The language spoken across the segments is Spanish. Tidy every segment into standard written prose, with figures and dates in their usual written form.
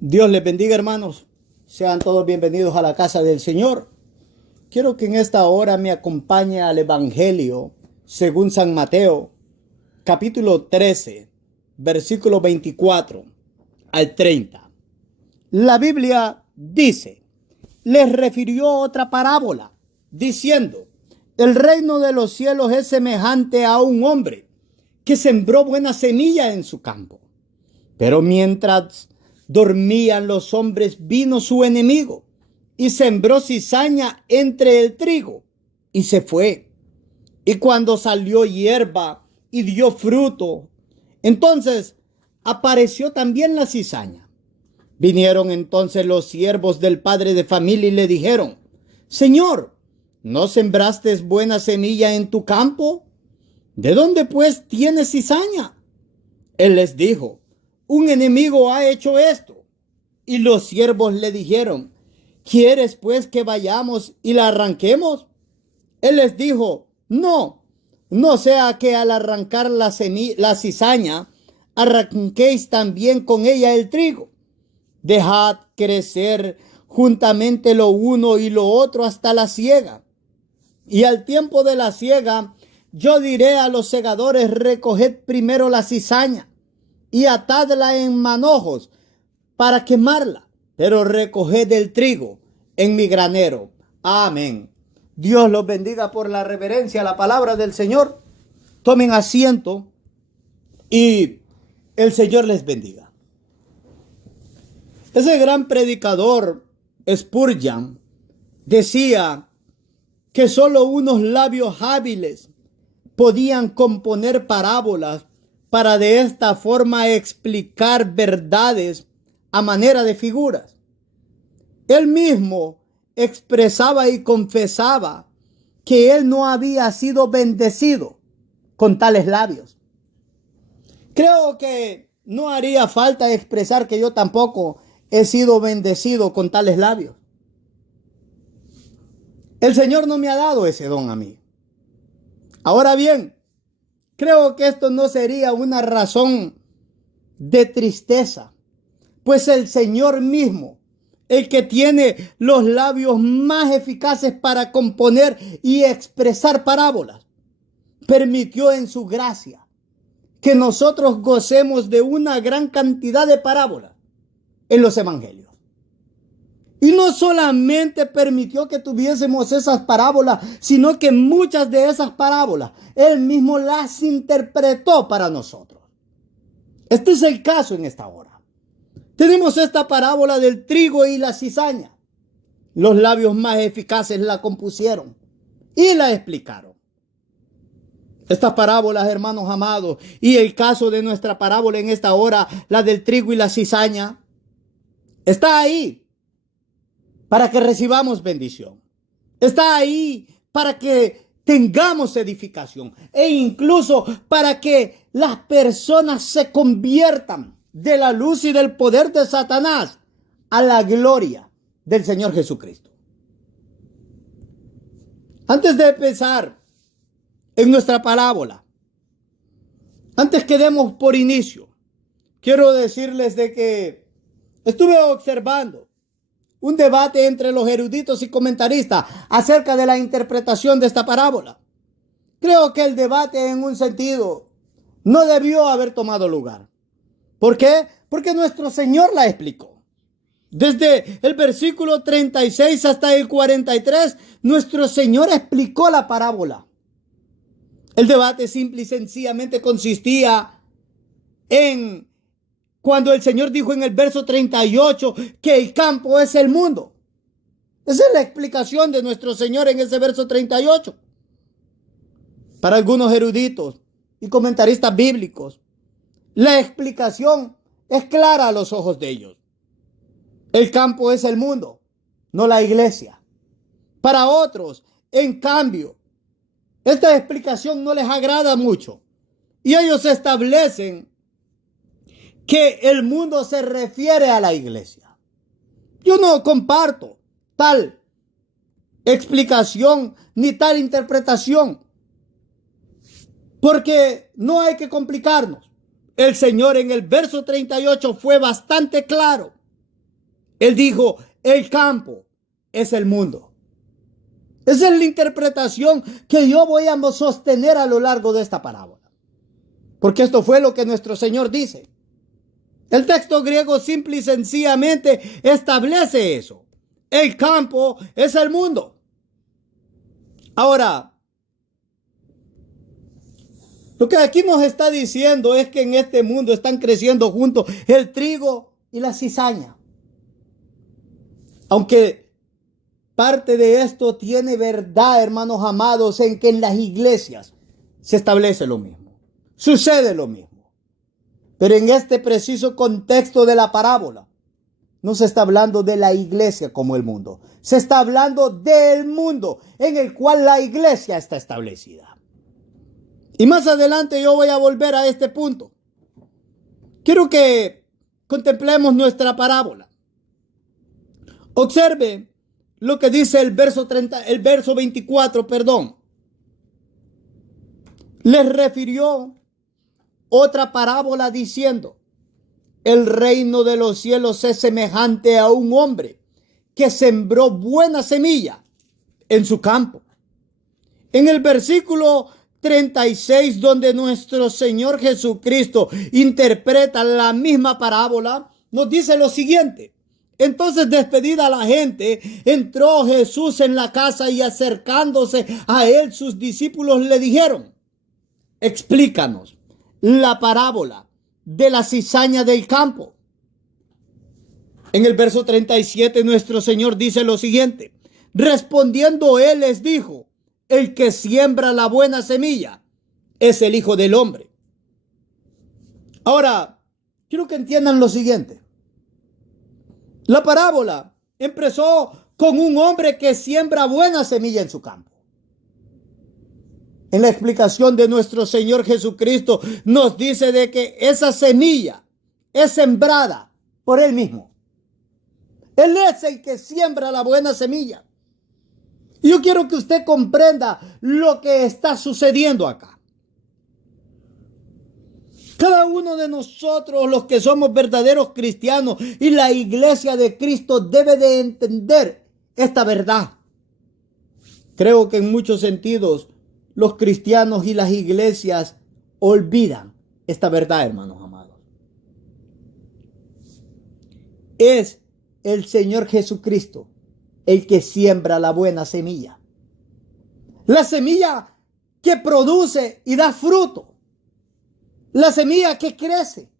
Dios les bendiga, hermanos. Sean todos bienvenidos a la casa del Señor. Quiero que en esta hora me acompañe al Evangelio según San Mateo, capítulo 13, versículo 24 al 30. La Biblia dice: les refirió otra parábola, diciendo: el reino de los cielos es semejante a un hombre que sembró buena semilla en su campo. Pero mientras dormían los hombres, vino su enemigo y sembró cizaña entre el trigo y se fue. Y cuando salió hierba y dio fruto, entonces apareció también la cizaña. Vinieron entonces los siervos del padre de familia y le dijeron: Señor, ¿no sembraste buena semilla en tu campo? ¿De dónde pues tienes cizaña? Él les dijo: un enemigo ha hecho esto. Y los siervos le dijeron: ¿quieres pues que vayamos y la arranquemos? Él les dijo: no sea que al arrancar la cizaña, arranquéis también con ella el trigo. Dejad crecer juntamente lo uno y lo otro hasta la siega. Y al tiempo de la siega, yo diré a los segadores: recoged primero la cizaña y atadla en manojos para quemarla, pero recoged el trigo en mi granero. Amén. Dios los bendiga por la reverencia a la palabra del Señor. Tomen asiento y el Señor les bendiga. Ese gran predicador Spurgeon decía que solo unos labios hábiles podían componer parábolas para de esta forma explicar verdades a manera de figuras. Él mismo expresaba y confesaba que él no había sido bendecido con tales labios. Creo que no haría falta expresar que yo tampoco he sido bendecido con tales labios. El Señor no me ha dado ese don a mí. Ahora bien, creo que esto no sería una razón de tristeza, pues el Señor mismo, el que tiene los labios más eficaces para componer y expresar parábolas, permitió en su gracia que nosotros gocemos de una gran cantidad de parábolas en los evangelios. Y no solamente permitió que tuviésemos esas parábolas, sino que muchas de esas parábolas Él mismo las interpretó para nosotros. Este es el caso en esta hora. Tenemos esta parábola del trigo y la cizaña. Los labios más eficaces la compusieron y la explicaron. Estas parábolas, hermanos amados, y el caso de nuestra parábola en esta hora, la del trigo y la cizaña, está ahí para que recibamos bendición. Está ahí para que tengamos edificación e incluso para que las personas se conviertan de la luz y del poder de Satanás a la gloria del Señor Jesucristo. Antes de empezar en nuestra parábola, antes que demos por inicio, quiero decirles de que estuve observando un debate entre los eruditos y comentaristas acerca de la interpretación de esta parábola. Creo que el debate en un sentido no debió haber tomado lugar. ¿Por qué? Porque nuestro Señor la explicó. Desde el versículo 36 hasta el 43, nuestro Señor explicó la parábola. El debate simple y sencillamente consistía en cuando el Señor dijo en el verso 38 que el campo es el mundo. Esa es la explicación de nuestro Señor en ese verso 38. Para algunos eruditos y comentaristas bíblicos, la explicación es clara a los ojos de ellos. El campo es el mundo, no la iglesia. Para otros, en cambio, esta explicación no les agrada mucho y ellos establecen que el mundo se refiere a la iglesia. Yo no comparto tal explicación ni tal interpretación, porque no hay que complicarnos. El Señor en el verso 38 fue bastante claro Él dijo, el campo es el mundo. Esa es la interpretación que yo voy a sostener a lo largo de esta parábola. Porque esto fue lo que nuestro Señor dice. El texto griego simple y sencillamente establece eso. El campo es el mundo. Ahora, lo que aquí nos está diciendo es que en este mundo están creciendo juntos el trigo y la cizaña. Aunque parte de esto tiene verdad, hermanos amados, en que en las iglesias se establece lo mismo. Sucede lo mismo. Pero en este preciso contexto de la parábola, no se está hablando de la iglesia como el mundo. Se está hablando del mundo en el cual la iglesia está establecida. Y más adelante yo voy a volver a este punto. Quiero que contemplemos nuestra parábola. Observe lo que dice el verso 24, Les refirió otra parábola diciendo, el reino de los cielos es semejante a un hombre que sembró buena semilla en su campo. En el versículo 36, donde nuestro Señor Jesucristo interpreta la misma parábola, nos dice lo siguiente. Entonces, despedida la gente, entró Jesús en la casa y acercándose a él, sus discípulos le dijeron, explícanos la parábola de la cizaña del campo. En el verso 37, nuestro Señor dice lo siguiente. Respondiendo él les dijo, el que siembra la buena semilla es el Hijo del Hombre. Ahora, quiero que entiendan lo siguiente. La parábola empezó con un hombre que siembra buena semilla en su campo. En la explicación de nuestro Señor Jesucristo nos dice de que esa semilla es sembrada por Él mismo. Él es el que siembra la buena semilla. Y yo quiero que usted comprenda lo que está sucediendo acá. Cada uno de nosotros, los que somos verdaderos cristianos y la iglesia de Cristo, debe de entender esta verdad. Creo que en muchos sentidos los cristianos y las iglesias olvidan esta verdad, hermanos amados. Es el Señor Jesucristo el que siembra la buena semilla. La semilla que produce y da fruto. La semilla que crece.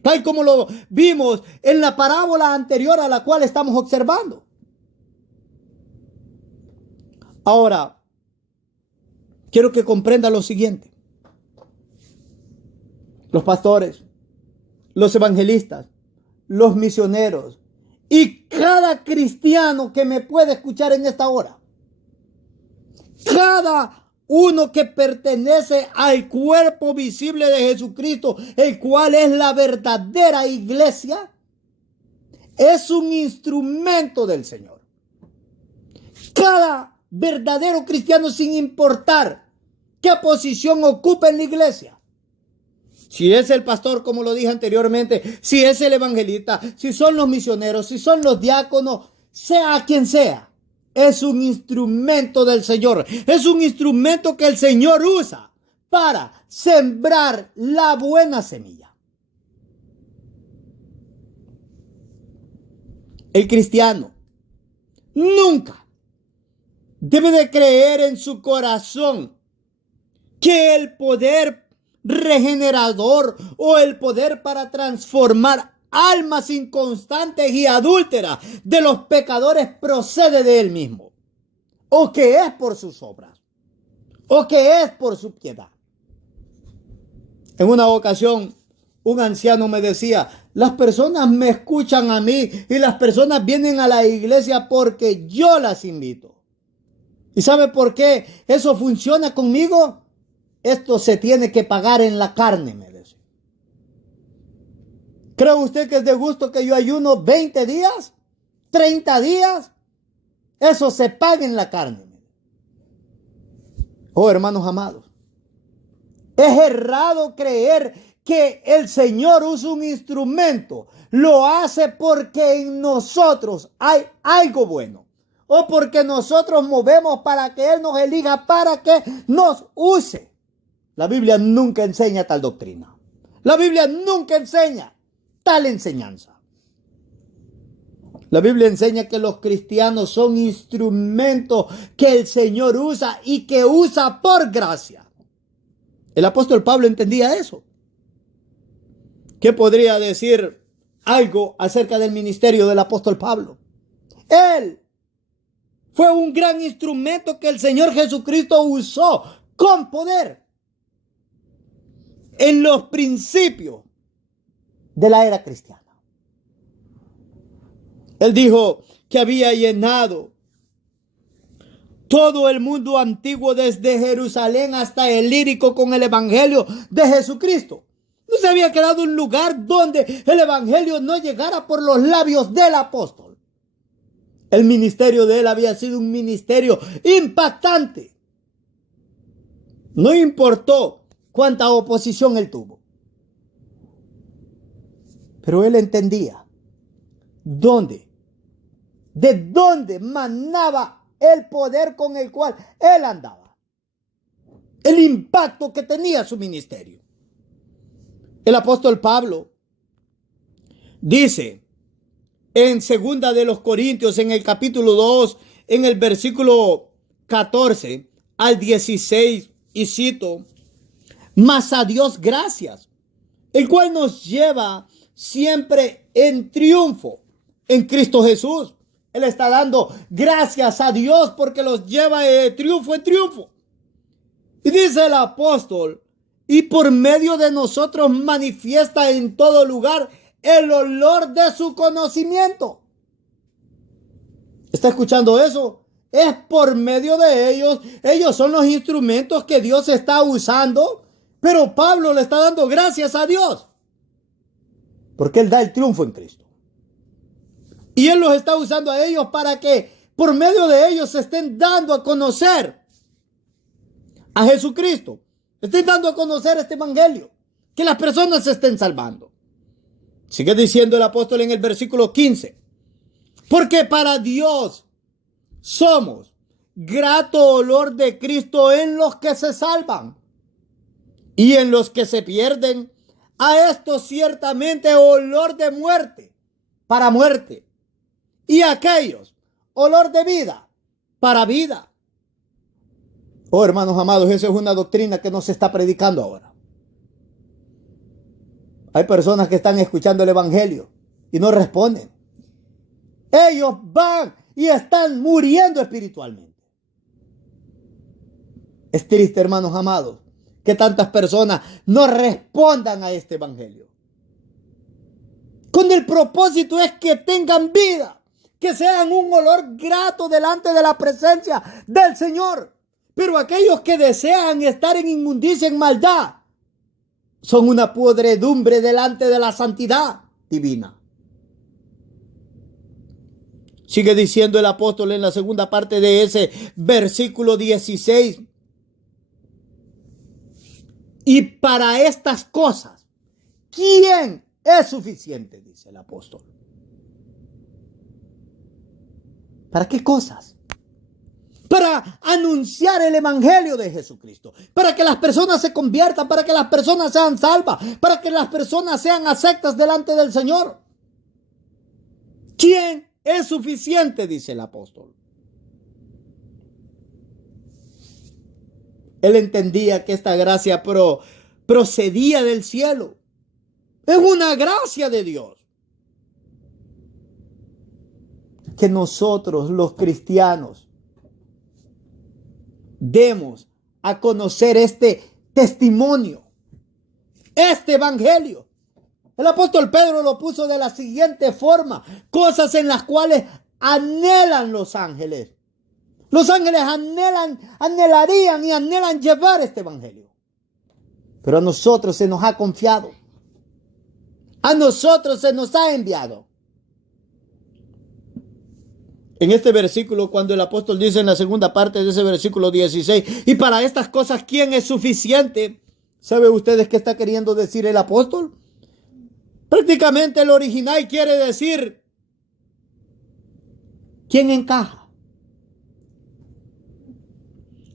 Tal como lo vimos en la parábola anterior a la cual estamos observando. Ahora, quiero que comprenda lo siguiente. Los pastores, los evangelistas, los misioneros y cada cristiano que me puede escuchar en esta hora. Cada uno que pertenece al cuerpo visible de Jesucristo, el cual es la verdadera iglesia, es un instrumento del Señor. Cada verdadero cristiano, sin importar qué posición ocupe en la iglesia, si es el pastor, como lo dije anteriormente, si es el evangelista, si son los misioneros, si son los diáconos, sea quien sea, es un instrumento del Señor. Es un instrumento que el Señor usa para sembrar la buena semilla. El cristiano nunca debe de creer en su corazón que el poder regenerador o el poder para transformar almas inconstantes y adúlteras de los pecadores procede de él mismo, o que es por sus obras, o que es por su piedad. En una ocasión, un anciano me decía, las personas me escuchan a mí y las personas vienen a la iglesia porque yo las invito. ¿Y sabe por qué eso funciona conmigo? Esto se tiene que pagar en la carne, me decía. ¿Cree usted que es de gusto que yo ayuno 20 días? 30 días? Eso se paga en la carne. Oh, hermanos amados. Es errado creer que el Señor usa un instrumento, lo hace porque en nosotros hay algo bueno, o porque nosotros movemos para que Él nos elija, para que nos use. La Biblia nunca enseña tal doctrina. La Biblia nunca enseña tal enseñanza. La Biblia enseña que los cristianos son instrumentos que el Señor usa y que usa por gracia. El apóstol Pablo entendía eso. ¿Qué podría decir algo acerca del ministerio del apóstol Pablo? Él fue un gran instrumento que el Señor Jesucristo usó con poder en los principios de la era cristiana. Él dijo que había llenado todo el mundo antiguo desde Jerusalén hasta el Ilírico con el evangelio de Jesucristo. No se había quedado un lugar donde el evangelio no llegara por los labios del apóstol. El ministerio de él había sido un ministerio impactante. No importó cuánta oposición él tuvo. Pero él entendía de dónde manaba el poder con el cual él andaba. El impacto que tenía su ministerio. El apóstol Pablo dice en 2 de los Corintios, en el capítulo 2, en el versículo 14 al 16, y cito: mas a Dios gracias, el cual nos lleva siempre en triunfo en Cristo Jesús. Él está dando gracias a Dios porque los lleva de triunfo en triunfo. Y dice el apóstol: y por medio de nosotros manifiesta en todo lugar el olor de su conocimiento. ¿Está escuchando eso? Es por medio de ellos. Ellos son los instrumentos que Dios está usando. Pero Pablo le está dando gracias a Dios porque Él da el triunfo en Cristo. Y Él los está usando a ellos para que por medio de ellos se estén dando a conocer a Jesucristo. Estén dando a conocer este evangelio. Que las personas se estén salvando. Sigue diciendo el apóstol en el versículo 15. Porque para Dios somos grato olor de Cristo en los que se salvan. Y en los que se pierden, a esto ciertamente olor de muerte para muerte. Y a aquellos olor de vida para vida. Oh, hermanos amados, esa es una doctrina que no se está predicando ahora. Hay personas que están escuchando el evangelio y no responden. Ellos van y están muriendo espiritualmente. Es triste, hermanos amados, que tantas personas no respondan a este evangelio. Con el propósito es que tengan vida, que sean un olor grato delante de la presencia del Señor. Pero aquellos que desean estar en inmundicia, en maldad, son una podredumbre delante de la santidad divina. Sigue diciendo el apóstol en la segunda parte de ese versículo 16. Y para estas cosas, ¿quién es suficiente? Dice el apóstol. ¿Para qué cosas? Para anunciar el evangelio de Jesucristo, para que las personas se conviertan, para que las personas sean salvas, para que las personas sean aceptas delante del Señor. ¿Quién es suficiente? Dice el apóstol. Él entendía que esta gracia procedía del cielo. Es una gracia de Dios. Que nosotros, los cristianos, demos a conocer este testimonio, este evangelio. El apóstol Pedro lo puso de la siguiente forma: cosas en las cuales anhelan los ángeles. Los ángeles anhelarían y anhelan llevar este evangelio. Pero a nosotros se nos ha confiado. A nosotros se nos ha enviado. En este versículo, cuando el apóstol dice en la segunda parte de ese versículo 16, y para estas cosas, ¿quién es suficiente? ¿Sabe ustedes qué está queriendo decir el apóstol? Prácticamente el original quiere decir ¿quién encaja?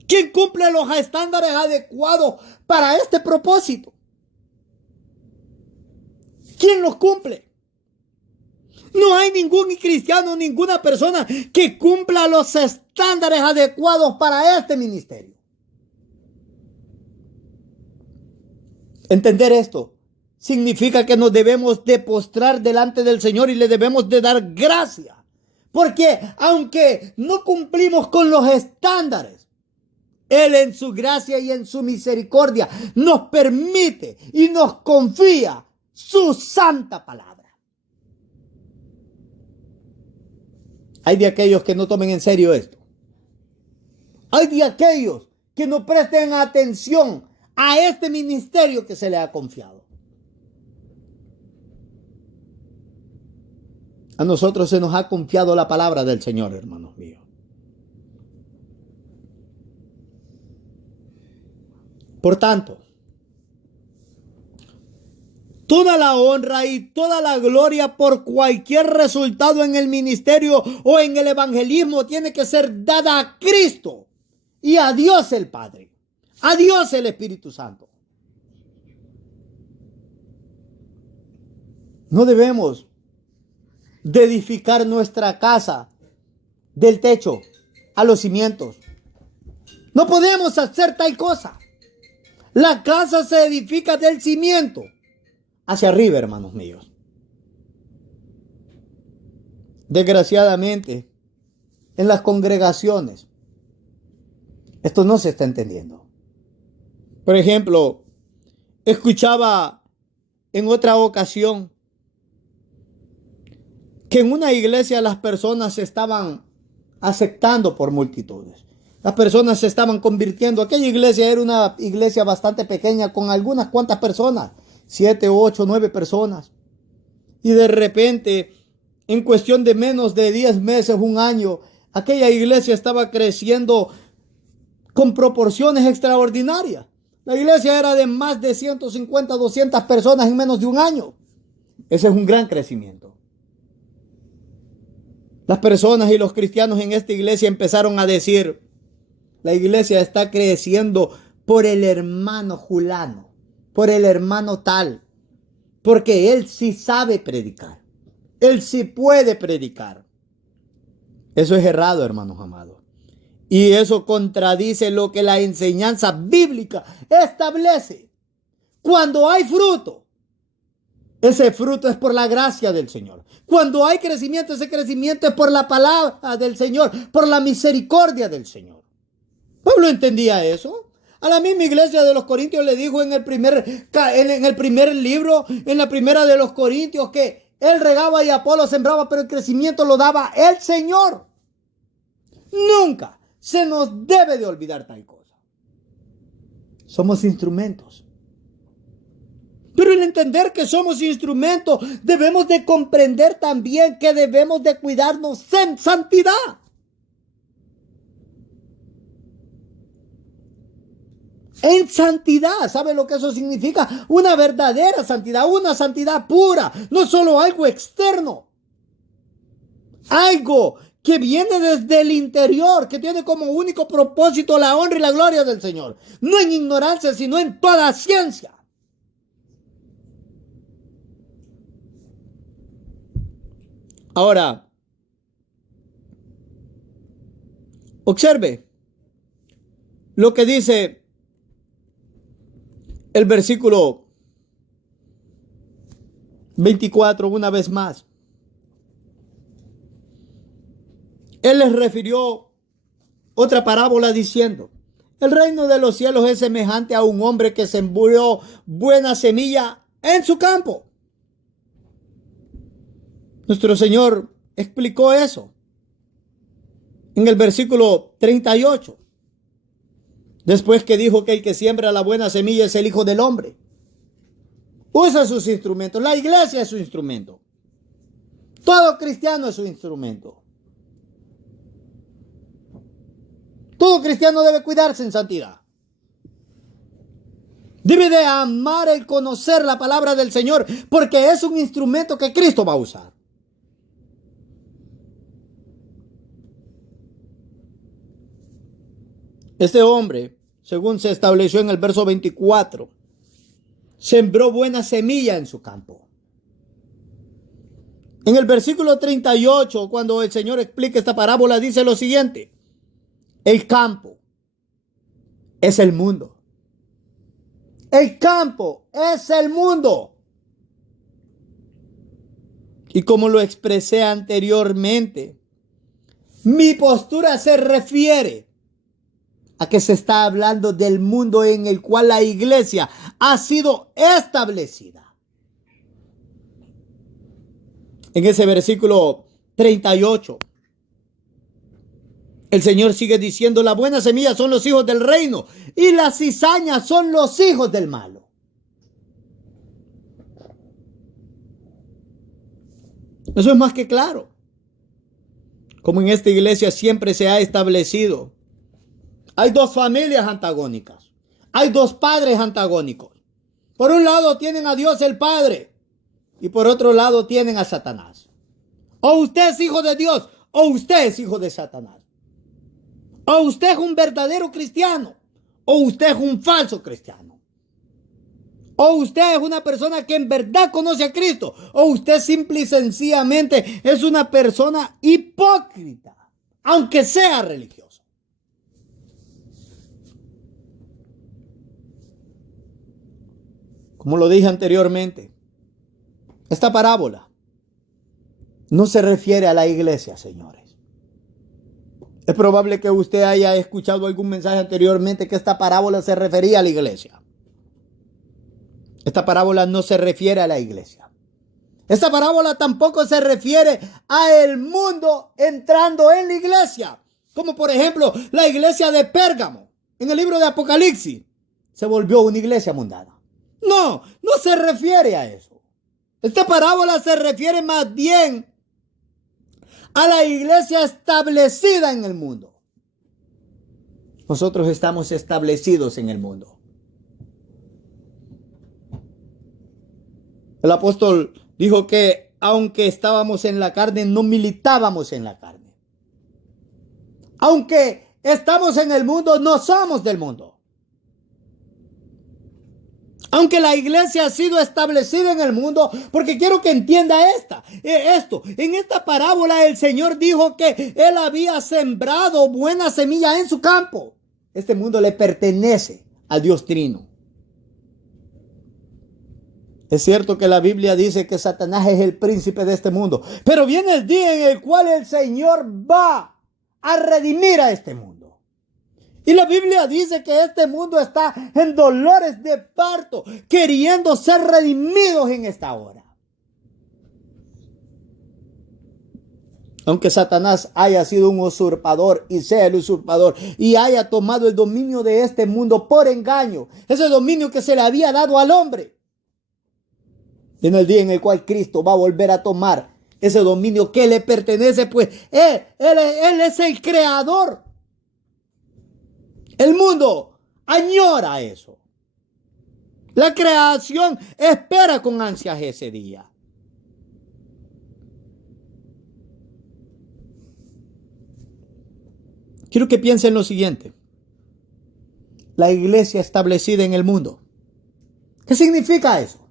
¿Quién cumple los estándares adecuados para este propósito? ¿Quién los cumple? No hay ningún cristiano, ninguna persona que cumpla los estándares adecuados para este ministerio. Entender esto significa que nos debemos de postrar delante del Señor y le debemos de dar gracia. Porque aunque no cumplimos con los estándares, Él en su gracia y en su misericordia nos permite y nos confía su santa palabra. Hay de aquellos que no tomen en serio esto. Hay de aquellos que no presten atención a este ministerio que se le ha confiado. A nosotros se nos ha confiado la palabra del Señor, hermanos míos. Por tanto, toda la honra y toda la gloria por cualquier resultado en el ministerio o en el evangelismo tiene que ser dada a Cristo y a Dios el Padre, a Dios el Espíritu Santo. No debemos de edificar nuestra casa del techo a los cimientos. No podemos hacer tal cosa. La casa se edifica del cimiento hacia arriba, hermanos míos. Desgraciadamente, en las congregaciones, esto no se está entendiendo. Por ejemplo, escuchaba en otra ocasión que en una iglesia las personas se estaban aceptando por multitudes. Las personas se estaban convirtiendo. Aquella iglesia era una iglesia bastante pequeña con algunas cuantas personas. 7, 8, 9 personas. Y de repente, en cuestión de menos de 10 meses, un año, aquella iglesia estaba creciendo con proporciones extraordinarias. La iglesia era de más de 150, 200 personas en menos de un año. Ese es un gran crecimiento. Las personas y los cristianos en esta iglesia empezaron a decir, la iglesia está creciendo por el hermano Julano, por el hermano tal, porque él sí sabe predicar, él sí puede predicar. Eso es errado, hermanos amados. Y eso contradice lo que la enseñanza bíblica establece. Cuando hay fruto, ese fruto es por la gracia del Señor. Cuando hay crecimiento, ese crecimiento es por la palabra del Señor, por la misericordia del Señor. Pablo entendía eso. A la misma iglesia de los Corintios le dijo en el primer libro, en la primera de los Corintios, que él regaba y Apolo sembraba, pero el crecimiento lo daba el Señor. Nunca se nos debe de olvidar tal cosa. Somos instrumentos. Pero al entender que somos instrumentos, debemos de comprender también que debemos de cuidarnos en santidad. En santidad, ¿sabe lo que eso significa? Una verdadera santidad, una santidad pura, no solo algo externo. Algo que viene desde el interior, que tiene como único propósito la honra y la gloria del Señor. No en ignorancia, sino en toda ciencia. Ahora, observe lo que dice el versículo 24 una vez más. Él les refirió otra parábola diciendo, el reino de los cielos es semejante a un hombre que sembró buena semilla en su campo. Nuestro Señor explicó eso en el versículo 38. Después que dijo que el que siembra la buena semilla es el Hijo del Hombre. Usa sus instrumentos. La iglesia es su instrumento. Todo cristiano es su instrumento. Todo cristiano debe cuidarse en santidad. Debe de amar el conocer la palabra del Señor, porque es un instrumento que Cristo va a usar. Este hombre, según se estableció en el verso 24, sembró buena semilla en su campo. En el versículo 38, cuando el Señor explica esta parábola, dice lo siguiente: el campo es el mundo. El campo es el mundo. Y como lo expresé anteriormente, mi postura se refiere a que se está hablando del mundo en el cual la iglesia ha sido establecida. En ese versículo 38, el Señor sigue diciendo: la buena semilla son los hijos del reino y las cizañas son los hijos del malo. Eso es más que claro. Como en esta iglesia siempre se ha establecido, hay dos familias antagónicas. Hay dos padres antagónicos. Por un lado tienen a Dios el Padre y por otro lado tienen a Satanás. O usted es hijo de Dios o usted es hijo de Satanás. O usted es un verdadero cristiano o usted es un falso cristiano. O usted es una persona que en verdad conoce a Cristo o usted simple y sencillamente es una persona hipócrita, aunque sea religioso. Como lo dije anteriormente, esta parábola no se refiere a la iglesia, señores. Es probable que usted haya escuchado algún mensaje anteriormente que esta parábola se refería a la iglesia. Esta parábola no se refiere a la iglesia. Esta parábola tampoco se refiere a el mundo entrando en la iglesia. Como por ejemplo la iglesia de Pérgamo en el libro de Apocalipsis se volvió una iglesia mundana. No se refiere a eso. Esta parábola se refiere más bien a la iglesia establecida en el mundo. Nosotros estamos establecidos en el mundo. El apóstol dijo que aunque estábamos en la carne, no militábamos en la carne. Aunque estamos en el mundo, no somos del mundo. Aunque la iglesia ha sido establecida en el mundo, porque quiero que entienda esto. En esta parábola el Señor dijo que Él había sembrado buena semilla en su campo. Este mundo le pertenece al Dios Trino. Es cierto que la Biblia dice que Satanás es el príncipe de este mundo, pero viene el día en el cual el Señor va a redimir a este mundo. Y la Biblia dice que este mundo está en dolores de parto, queriendo ser redimidos en esta hora. Aunque Satanás haya sido un usurpador y sea el usurpador y haya tomado el dominio de este mundo por engaño, ese dominio que se le había dado al hombre, en el día en el cual Cristo va a volver a tomar ese dominio que le pertenece, pues Él es el creador. El mundo añora eso. La creación espera con ansias ese día. Quiero que piensen lo siguiente. La iglesia establecida en el mundo. ¿Qué significa eso?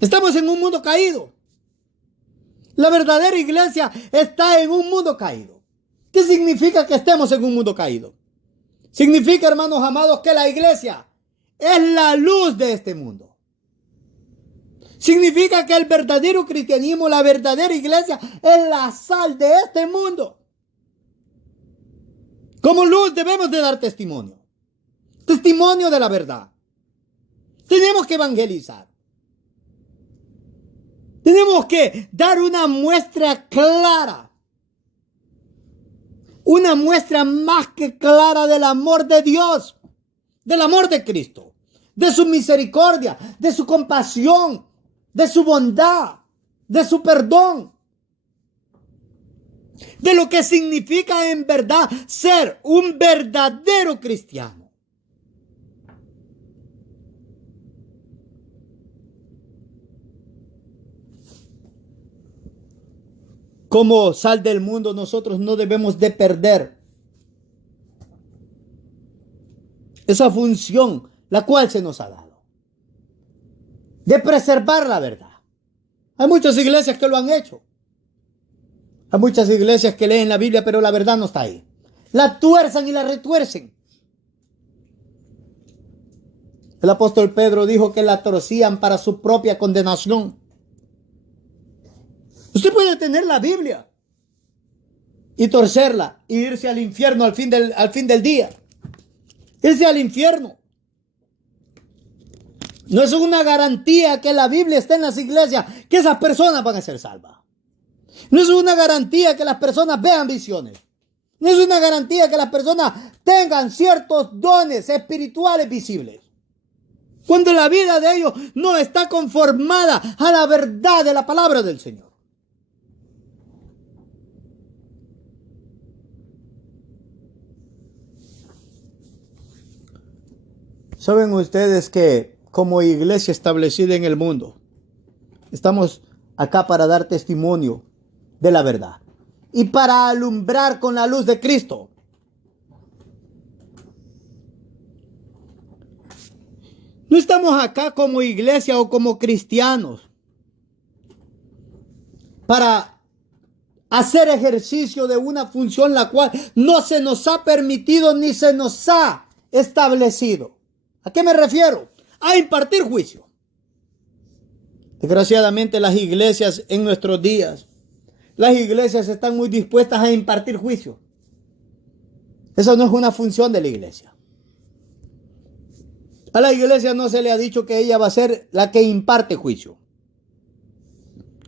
Estamos en un mundo caído. La verdadera iglesia está en un mundo caído. ¿Qué significa que estemos en un mundo caído? Significa, hermanos amados, que la iglesia es la luz de este mundo. Significa que el verdadero cristianismo, la verdadera iglesia, es la sal de este mundo. Como luz debemos de dar testimonio. Testimonio de la verdad. Tenemos que evangelizar. Tenemos que dar una muestra clara. Una muestra más que clara del amor de Dios. Del amor de Cristo. De su misericordia. De su compasión. De su bondad. De su perdón. De lo que significa en verdad ser un verdadero cristiano. como sal del mundo, nosotros no debemos de perder esa función, la cual se nos ha dado, de preservar la verdad. Hay muchas iglesias que lo han hecho. Hay muchas iglesias que leen la Biblia, pero la verdad no está ahí. La tuerzan y la retuercen. El apóstol Pedro dijo que la torcían para su propia condenación. Usted puede tener la Biblia y torcerla e irse al infierno al fin del día. Irse al infierno. No es una garantía que la Biblia esté en las iglesias, que esas personas van a ser salvas. No es una garantía que las personas vean visiones. No es una garantía que las personas tengan ciertos dones espirituales visibles. Cuando la vida de ellos no está conformada a la verdad de la palabra del Señor. ¿Saben ustedes que como iglesia establecida en el mundo, estamos acá para dar testimonio de la verdad y para alumbrar con la luz de Cristo? No estamos acá como iglesia o como cristianos para hacer ejercicio de una función la cual no se nos ha permitido ni se nos ha establecido. ¿A qué me refiero? A impartir juicio. Desgraciadamente las iglesias en nuestros días, las iglesias están muy dispuestas a impartir juicio. Esa no es una función de la iglesia. A la iglesia no se le ha dicho que ella va a ser la que imparte juicio.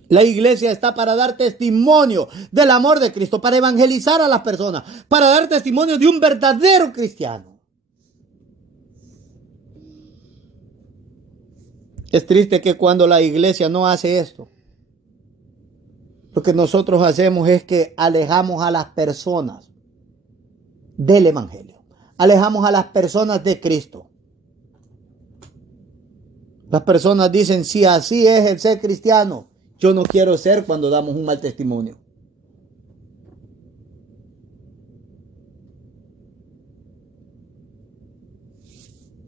La iglesia está para dar testimonio del amor de Cristo, para evangelizar a las personas, para dar testimonio de un verdadero cristiano. Es triste que cuando la iglesia no hace esto, lo que nosotros hacemos es que alejamos a las personas del evangelio. Alejamos a las personas de Cristo. Las personas dicen, si así es el ser cristiano, yo no quiero ser cuando damos un mal testimonio.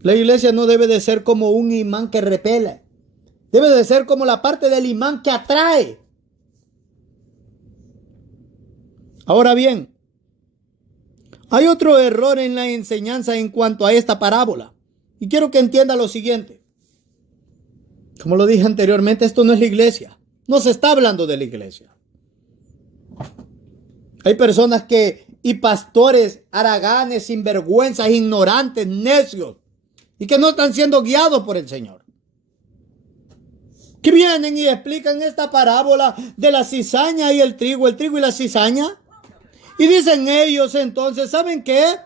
La iglesia no debe de ser como un imán que repele. Debe de ser como la parte del imán que atrae. Ahora bien, hay otro error en la enseñanza en cuanto a esta parábola. Y quiero que entienda lo siguiente. Como lo dije anteriormente, esto no es la iglesia. No se está hablando de la iglesia. Hay personas y pastores haraganes, sinvergüenzas, ignorantes, necios, y que no están siendo guiados por el Señor, que vienen y explican esta parábola de la cizaña y el trigo y la cizaña, y dicen ellos entonces, ¿saben qué?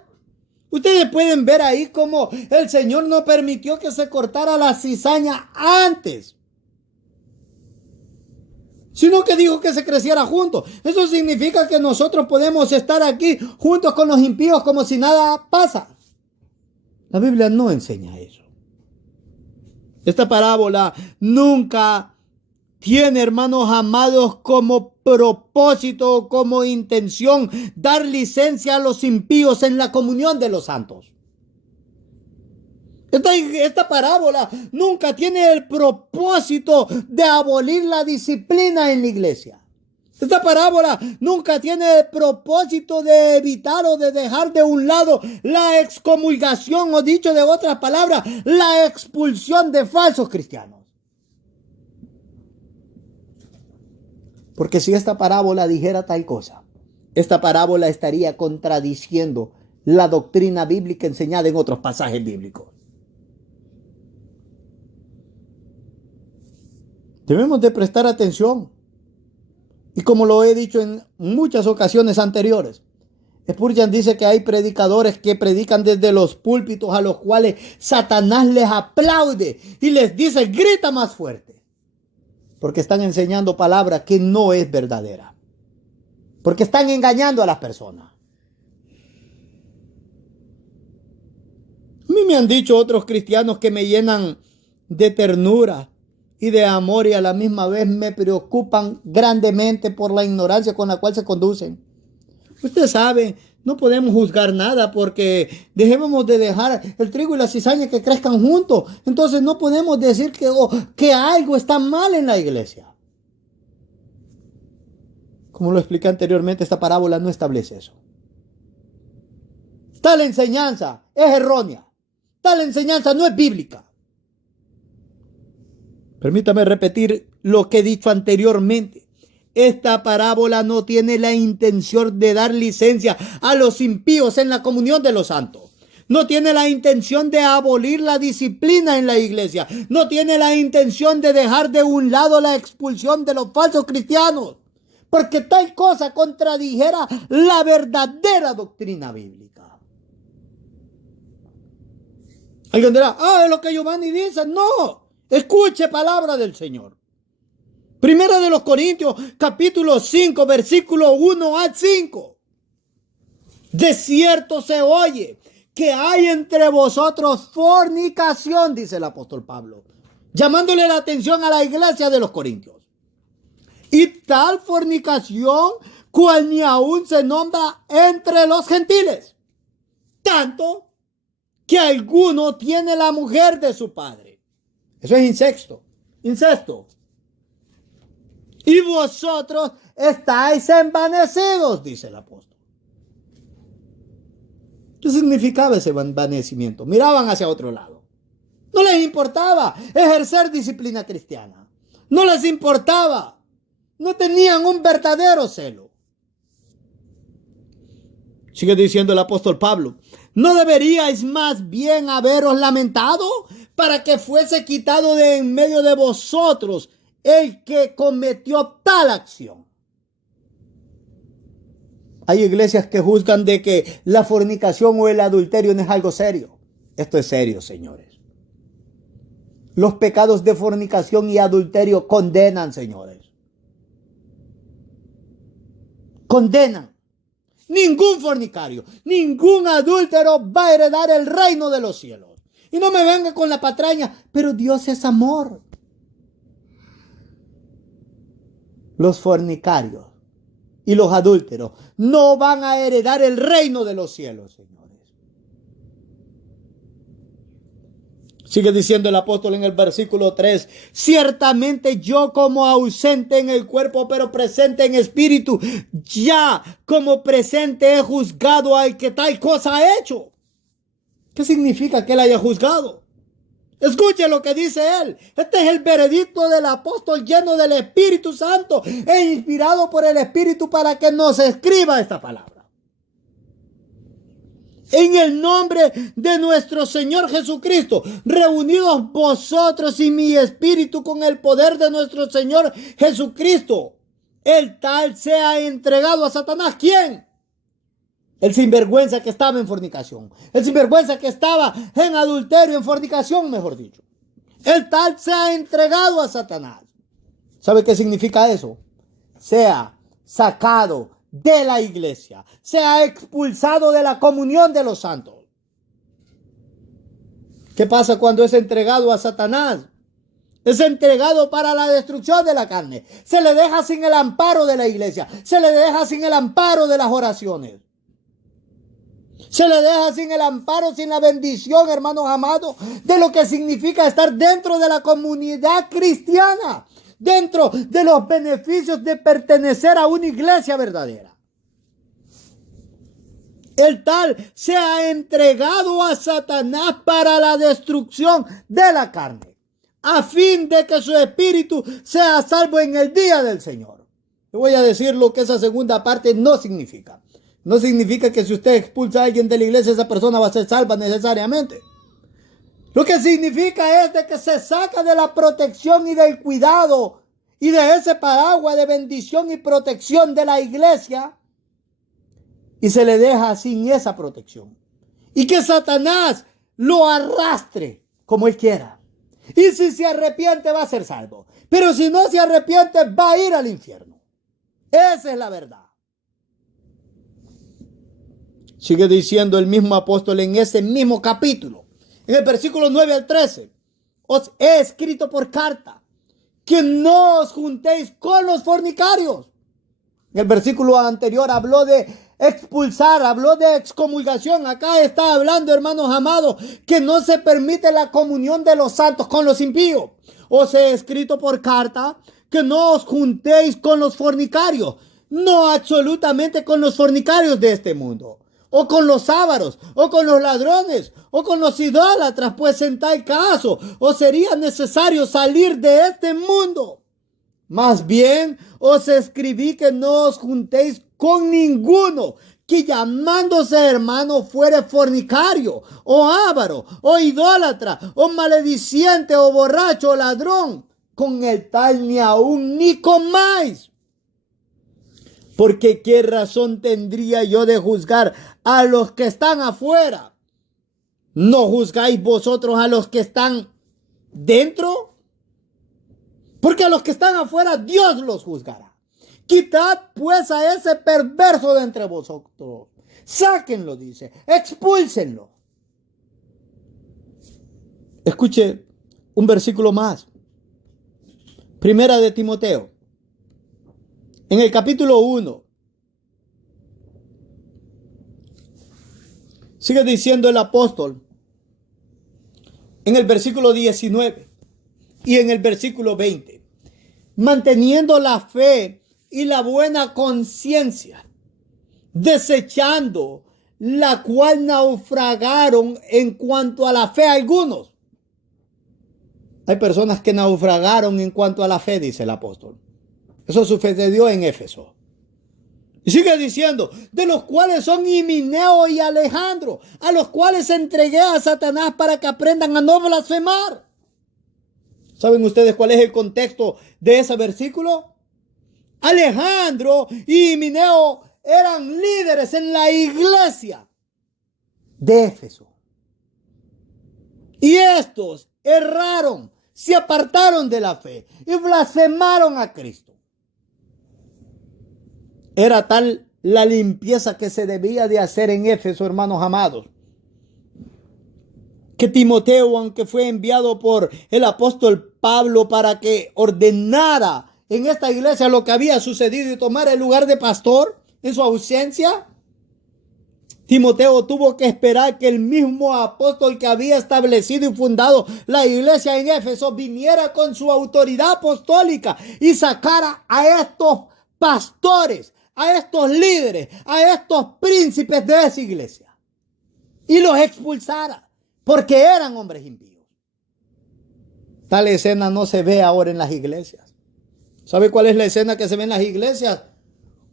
Ustedes pueden ver ahí cómo el Señor no permitió que se cortara la cizaña antes, sino que dijo que se creciera juntos. Eso significa que nosotros podemos estar aquí juntos con los impíos como si nada pasa. La Biblia no enseña eso. Esta parábola nunca tiene, hermanos amados, como propósito, como intención, dar licencia a los impíos en la comunión de los santos. Esta parábola nunca tiene el propósito de abolir la disciplina en la iglesia. Esta parábola nunca tiene el propósito de evitar o de dejar de un lado la excomulgación, o dicho de otras palabras, la expulsión de falsos cristianos. Porque si esta parábola dijera tal cosa, esta parábola estaría contradiciendo la doctrina bíblica enseñada en otros pasajes bíblicos. Debemos de prestar atención. Y como lo he dicho en muchas ocasiones anteriores, Spurgeon dice que hay predicadores que predican desde los púlpitos a los cuales Satanás les aplaude y les dice, grita más fuerte. Porque están enseñando palabra que no es verdadera. Porque están engañando a las personas. A mí me han dicho otros cristianos que me llenan de ternura y de amor, y a la misma vez me preocupan grandemente por la ignorancia con la cual se conducen. Usted sabe, no podemos juzgar nada porque debemos de dejar el trigo y la cizaña que crezcan juntos. Entonces no podemos decir que algo está mal en la iglesia. Como lo expliqué anteriormente, esta parábola no establece eso. Tal enseñanza es errónea. Tal enseñanza no es bíblica. Permítame repetir lo que he dicho anteriormente. Esta parábola no tiene la intención de dar licencia a los impíos en la comunión de los santos. No tiene la intención de abolir la disciplina en la iglesia. No tiene la intención de dejar de un lado la expulsión de los falsos cristianos. Porque tal cosa contradijera la verdadera doctrina bíblica. Alguien dirá, es lo que Giovanni dice. No, escuche palabra del Señor. Primera de los Corintios, capítulo 5, versículo 1 al 5. De cierto se oye que hay entre vosotros fornicación, dice el apóstol Pablo, llamándole la atención a la iglesia de los Corintios. Y tal fornicación cual ni aún se nombra entre los gentiles, tanto que alguno tiene la mujer de su padre. Eso es incesto. Y vosotros estáis envanecidos, dice el apóstol. ¿Qué significaba ese envanecimiento? Miraban hacia otro lado. No les importaba ejercer disciplina cristiana. No les importaba. No tenían un verdadero celo. Sigue diciendo el apóstol Pablo. ¿No deberíais más bien haberos lamentado para que fuese quitado de en medio de vosotros el que cometió tal acción? Hay iglesias que juzgan de que la fornicación o el adulterio no es algo serio. Esto es serio, señores. Los pecados de fornicación y adulterio condenan, señores. Condenan. Ningún fornicario, ningún adúltero va a heredar el reino de los cielos. Y no me venga con la patraña, pero Dios es amor. Los fornicarios y los adúlteros no van a heredar el reino de los cielos, señores. Sigue diciendo el apóstol en el versículo 3. Ciertamente yo como ausente en el cuerpo, pero presente en espíritu, ya como presente he juzgado al que tal cosa ha hecho. ¿Qué significa que él haya juzgado? Escuche lo que dice él. Este es el veredicto del apóstol lleno del Espíritu Santo e inspirado por el Espíritu para que nos escriba esta palabra. En el nombre de nuestro Señor Jesucristo, reunidos vosotros y mi espíritu con el poder de nuestro Señor Jesucristo, el tal sea entregado a Satanás. ¿Quién? El sinvergüenza que estaba en fornicación. El sinvergüenza que estaba en adulterio, en fornicación, mejor dicho. El tal sea entregado a Satanás. ¿Sabe qué significa eso? Sea sacado de la iglesia, sea expulsado de la comunión de los santos. ¿Qué pasa cuando es entregado a Satanás? Es entregado para la destrucción de la carne. Se le deja sin el amparo de la iglesia. Se le deja sin el amparo de las oraciones. Se le deja sin el amparo, sin la bendición, hermanos amados, de lo que significa estar dentro de la comunidad cristiana, dentro de los beneficios de pertenecer a una iglesia verdadera. El tal se ha entregado a Satanás para la destrucción de la carne, a fin de que su espíritu sea salvo en el día del Señor. Le voy a decir lo que esa segunda parte no significa. No significa que si usted expulsa a alguien de la iglesia, esa persona va a ser salva necesariamente. Lo que significa es de que se saca de la protección y del cuidado y de ese paraguas de bendición y protección de la iglesia y se le deja sin esa protección. Y que Satanás lo arrastre como él quiera. Y si se arrepiente va a ser salvo. Pero si no se arrepiente va a ir al infierno. Esa es la verdad. Sigue diciendo el mismo apóstol en ese mismo capítulo, en el versículo 9 al 13. Os he escrito por carta, que no os juntéis con los fornicarios. En el versículo anterior habló de expulsar, habló de excomulgación. Acá está hablando, hermanos amados, que no se permite la comunión de los santos con los impíos. Os he escrito por carta que no os juntéis con los fornicarios, no absolutamente con los fornicarios de este mundo, o con los ávaros, o con los ladrones, o con los idólatras, pues en tal caso os sería necesario salir de este mundo. Más bien os escribí que no os juntéis con ninguno que llamándose hermano fuere fornicario, o avaro, o idólatra, o malediciente, o borracho, o ladrón. Con el tal ni aún ni comáis. Porque qué razón tendría yo de juzgar a los que están afuera. ¿No juzgáis vosotros a los que están dentro? Porque a los que están afuera Dios los juzgará. Quitad pues a ese perverso de entre vosotros. Sáquenlo, dice. Expúlsenlo. Escuche un versículo más. Primera de Timoteo. En el capítulo 1. Sigue diciendo el apóstol. En el versículo 19. Y en el versículo 20. Manteniendo la fe y la buena conciencia, desechando la cual naufragaron en cuanto a la fe algunos. Hay personas que naufragaron en cuanto a la fe, dice el apóstol. Eso sucedió en Éfeso. Y sigue diciendo, de los cuales son Himeneo y Alejandro, a los cuales entregué a Satanás para que aprendan a no blasfemar. ¿Saben ustedes cuál es el contexto de ese versículo? Alejandro y Himeneo eran líderes en la iglesia de Éfeso. Y estos erraron, se apartaron de la fe y blasfemaron a Cristo. Era tal la limpieza que se debía de hacer en Éfeso, hermanos amados, que Timoteo, aunque fue enviado por el apóstol Pablo para que ordenara en esta iglesia lo que había sucedido y tomara el lugar de pastor en su ausencia, Timoteo tuvo que esperar que el mismo apóstol que había establecido y fundado la iglesia en Éfeso viniera con su autoridad apostólica y sacara a estos pastores, a estos líderes, a estos príncipes de esa iglesia y los expulsara porque eran hombres impíos. Tal escena no se ve ahora en las iglesias. ¿Sabe cuál es la escena que se ve en las iglesias?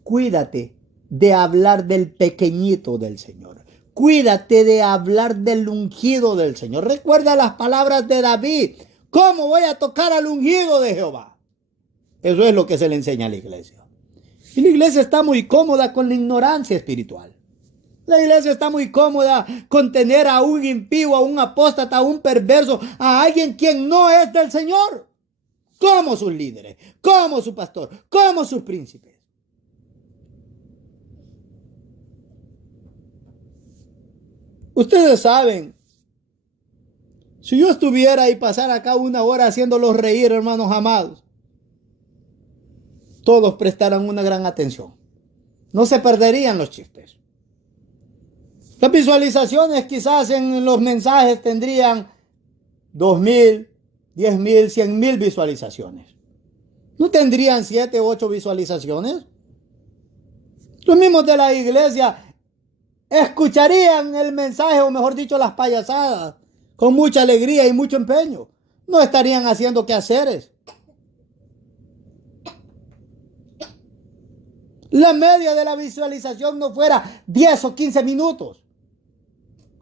Cuídate de hablar del pequeñito del Señor. Cuídate de hablar del ungido del Señor. Recuerda las palabras de David. ¿Cómo voy a tocar al ungido de Jehová? Eso es lo que se le enseña a la iglesia. Y la iglesia está muy cómoda con la ignorancia espiritual. La iglesia está muy cómoda con tener a un impío, a un apóstata, a un perverso, a alguien quien no es del Señor. Como sus líderes, como su pastor, como sus príncipes. Ustedes saben, si yo estuviera y pasara acá una hora haciéndolos reír, hermanos amados, todos prestaran una gran atención. No se perderían los chistes. Las visualizaciones quizás en los mensajes tendrían 2,000, 10,000, 100,000 visualizaciones. ¿No tendrían 7, 8 visualizaciones? Los mismos de la iglesia escucharían el mensaje, o mejor dicho, las payasadas, con mucha alegría y mucho empeño. No estarían haciendo quehaceres. La media de la visualización no fuera 10 o 15 minutos.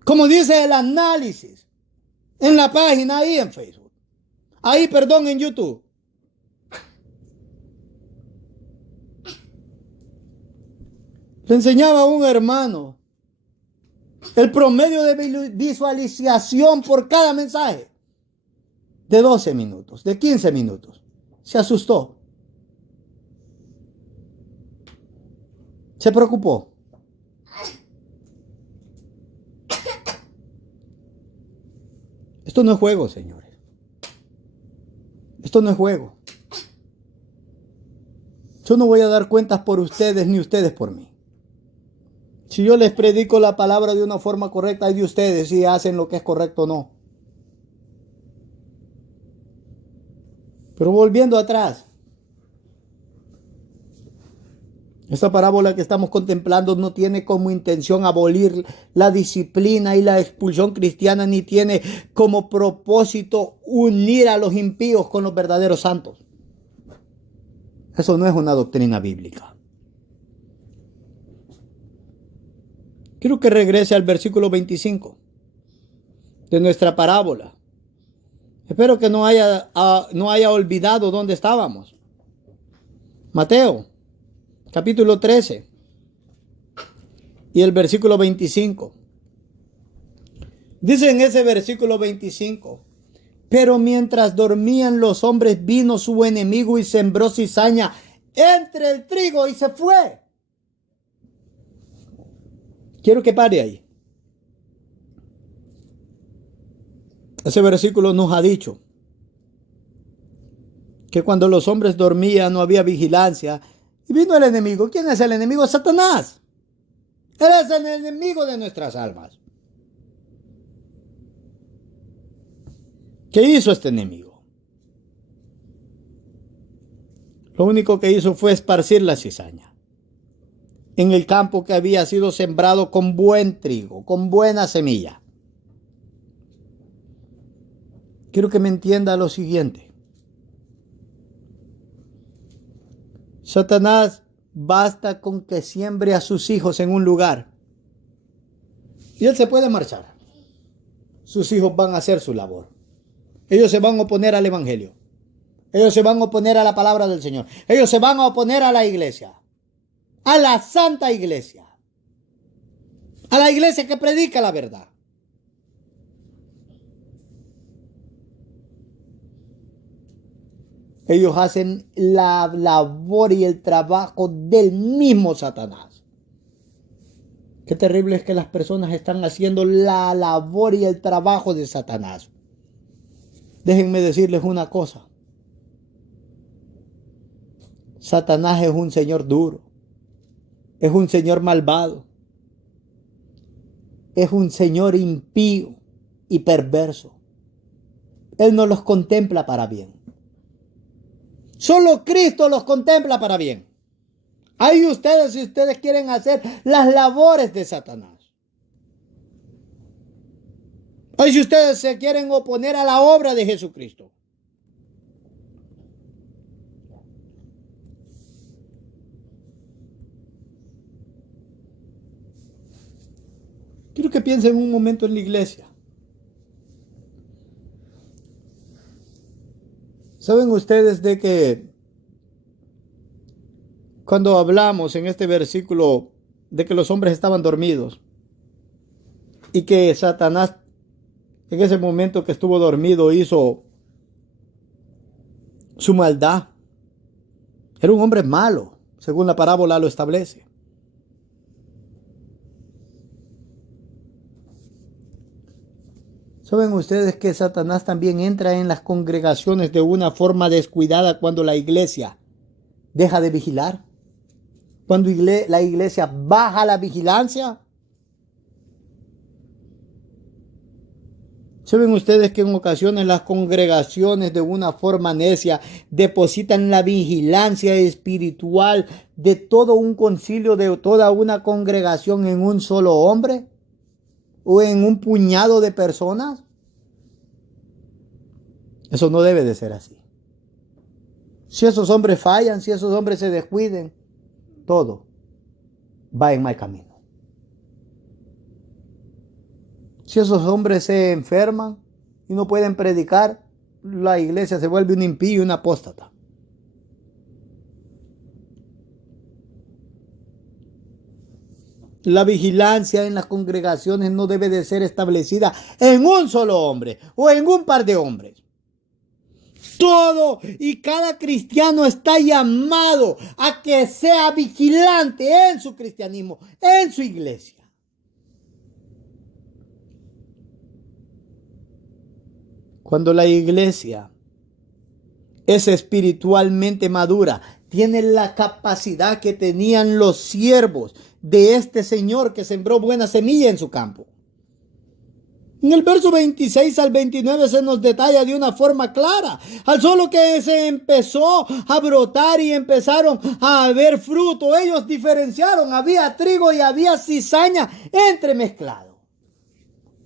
Como dice el análisis en la página ahí en Facebook. En YouTube. Le enseñaba a un hermano el promedio de visualización por cada mensaje. De 12 minutos, de 15 minutos. Se asustó. Se preocupó. Esto no es juego, señores. Esto no es juego. Yo no voy a dar cuentas por ustedes ni ustedes por mí. Si yo les predico la palabra de una forma correcta, es de ustedes si hacen lo que es correcto o no. Pero volviendo atrás, esta parábola que estamos contemplando no tiene como intención abolir la disciplina y la expulsión cristiana, ni tiene como propósito unir a los impíos con los verdaderos santos. Eso no es una doctrina bíblica. Quiero que regrese al versículo 25 de nuestra parábola. Espero que no haya olvidado dónde estábamos. Mateo, capítulo 13 y el versículo 25. Dice en ese versículo 25: pero mientras dormían los hombres, vino su enemigo y sembró cizaña entre el trigo y se fue. Quiero que pare ahí. Ese versículo nos ha dicho que cuando los hombres dormían no había vigilancia y vino el enemigo. ¿Quién es el enemigo? Satanás. Él es el enemigo de nuestras almas. ¿Qué hizo este enemigo? Lo único que hizo fue esparcir la cizaña en el campo que había sido sembrado con buen trigo, con buena semilla. Quiero que me entienda lo siguiente. Satanás basta con que siembre a sus hijos en un lugar y él se puede marchar. Sus hijos van a hacer su labor. Ellos se van a oponer al evangelio. Ellos se van a oponer a la palabra del Señor. Ellos se van a oponer a la iglesia. A la santa iglesia. A la iglesia que predica la verdad. Ellos hacen la labor y el trabajo del mismo Satanás. Qué terrible es que las personas están haciendo la labor y el trabajo de Satanás. Déjenme decirles una cosa. Satanás es un señor duro. Es un señor malvado. Es un señor impío y perverso. Él no los contempla para bien. Solo Cristo los contempla para bien. Ahí ustedes, si ustedes quieren hacer las labores de Satanás. Ahí si ustedes se quieren oponer a la obra de Jesucristo. Quiero que piensen un momento en la iglesia. ¿Saben ustedes de que cuando hablamos en este versículo de que los hombres estaban dormidos y que Satanás en ese momento que estuvo dormido hizo su maldad? Era un hombre malo, según la parábola lo establece. ¿Saben ustedes que Satanás también entra en las congregaciones de una forma descuidada cuando la iglesia deja de vigilar? Cuando la iglesia baja la vigilancia. ¿Saben ustedes que en ocasiones las congregaciones de una forma necia depositan la vigilancia espiritual de todo un concilio, de toda una congregación en un solo hombre? ¿O en un puñado de personas? Eso no debe de ser así. Si esos hombres fallan, si esos hombres se descuiden, todo va en mal camino. Si esos hombres se enferman y no pueden predicar, la iglesia se vuelve un impío y un apóstata. La vigilancia en las congregaciones no debe de ser establecida en un solo hombre o en un par de hombres. Todo y cada cristiano está llamado a que sea vigilante en su cristianismo, en su iglesia. Cuando la iglesia es espiritualmente madura, tiene la capacidad que tenían los siervos de este Señor que sembró buena semilla en su campo. En el verso 26 al 29 se nos detalla de una forma clara. Al solo que se empezó a brotar y empezaron a haber fruto, ellos diferenciaron. Había trigo y había cizaña entremezclado.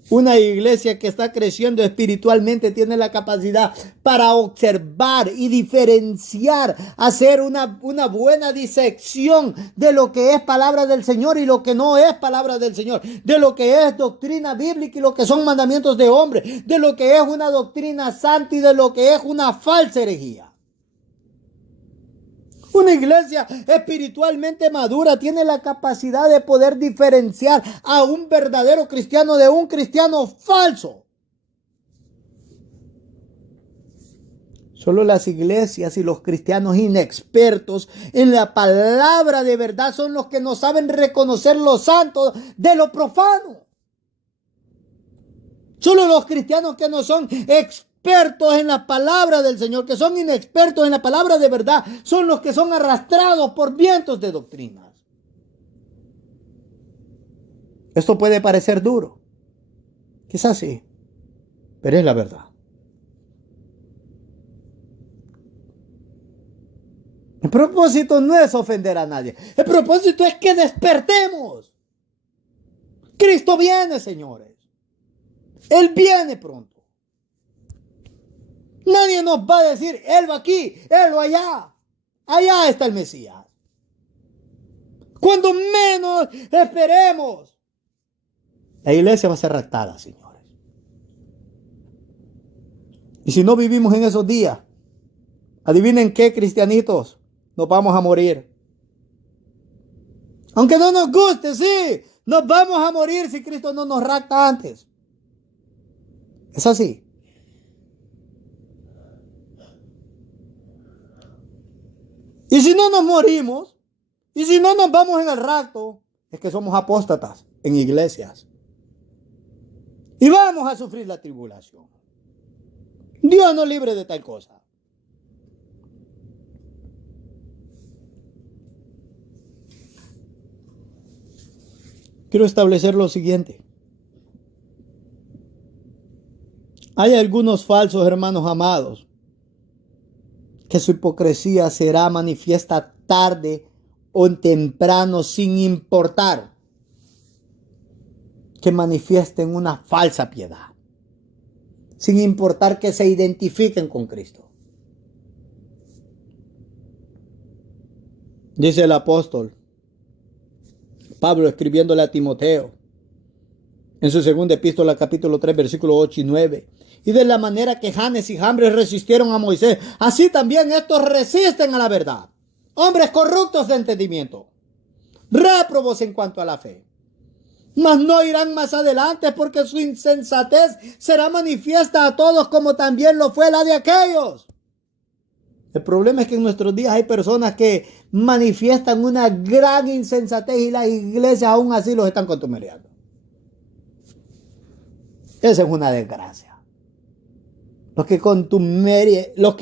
Una iglesia que está creciendo espiritualmente tiene la capacidad para observar y diferenciar, hacer una buena disección de lo que es palabra del Señor y lo que no es palabra del Señor, de lo que es doctrina bíblica y lo que son mandamientos de hombre, de lo que es una doctrina santa y de lo que es una falsa herejía. Una iglesia espiritualmente madura tiene la capacidad de poder diferenciar a un verdadero cristiano de un cristiano falso. Solo las iglesias y los cristianos inexpertos en la palabra de verdad son los que no saben reconocer lo santo de lo profano. Solo los cristianos que no son expertos en la palabra del Señor, que son inexpertos en la palabra de verdad, son los que son arrastrados por vientos de doctrinas. Esto puede parecer duro, quizás sí, pero es la verdad. El propósito no es ofender a nadie, el propósito es que despertemos. Cristo viene, señores. Él viene pronto. Nadie nos va a decir, Él va aquí, Él va allá. Allá está el Mesías. Cuando menos esperemos, la iglesia va a ser raptada, señores. Y si no vivimos en esos días, adivinen qué, cristianitos, nos vamos a morir. Aunque no nos guste, sí, nos vamos a morir si Cristo no nos rapta antes. Es así. Y si no nos morimos, y si no nos vamos en el rapto, es que somos apóstatas en iglesias. Y vamos a sufrir la tribulación. Dios nos libre de tal cosa. Quiero establecer lo siguiente. Hay algunos falsos hermanos amados que su hipocresía será manifiesta tarde o temprano, sin importar que manifiesten una falsa piedad, sin importar que se identifiquen con Cristo. Dice el apóstol Pablo escribiéndole a Timoteo en su segunda epístola, capítulo 3, versículos 8 y 9. Y de la manera que Janes y Jambres resistieron a Moisés, así también estos resisten a la verdad. Hombres corruptos de entendimiento, réprobos en cuanto a la fe. Mas no irán más adelante, porque su insensatez será manifiesta a todos, como también lo fue la de aquellos. El problema es que en nuestros días hay personas que manifiestan una gran insensatez y las iglesias aún así los están contumereando. Esa es una desgracia. Los que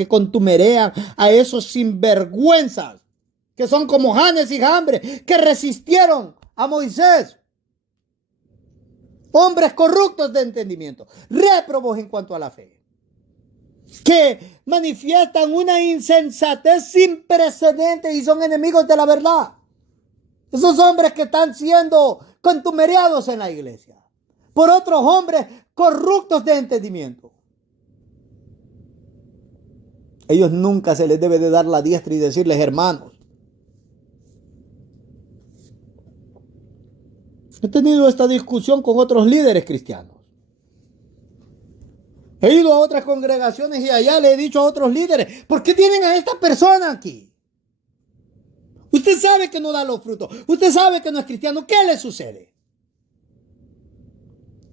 contumerean a esos sinvergüenzas, que son como Janes y Jambres, que resistieron a Moisés. Hombres corruptos de entendimiento, réprobos en cuanto a la fe, que manifiestan una insensatez sin precedentes y son enemigos de la verdad. Esos hombres que están siendo contumereados en la iglesia por otros hombres corruptos de entendimiento. Ellos nunca se les debe de dar la diestra y decirles hermanos. He tenido esta discusión con otros líderes cristianos. He ido a otras congregaciones y allá le he dicho a otros líderes, ¿por qué tienen a esta persona aquí? Usted sabe que no da los frutos. Usted sabe que no es cristiano. ¿Qué le sucede?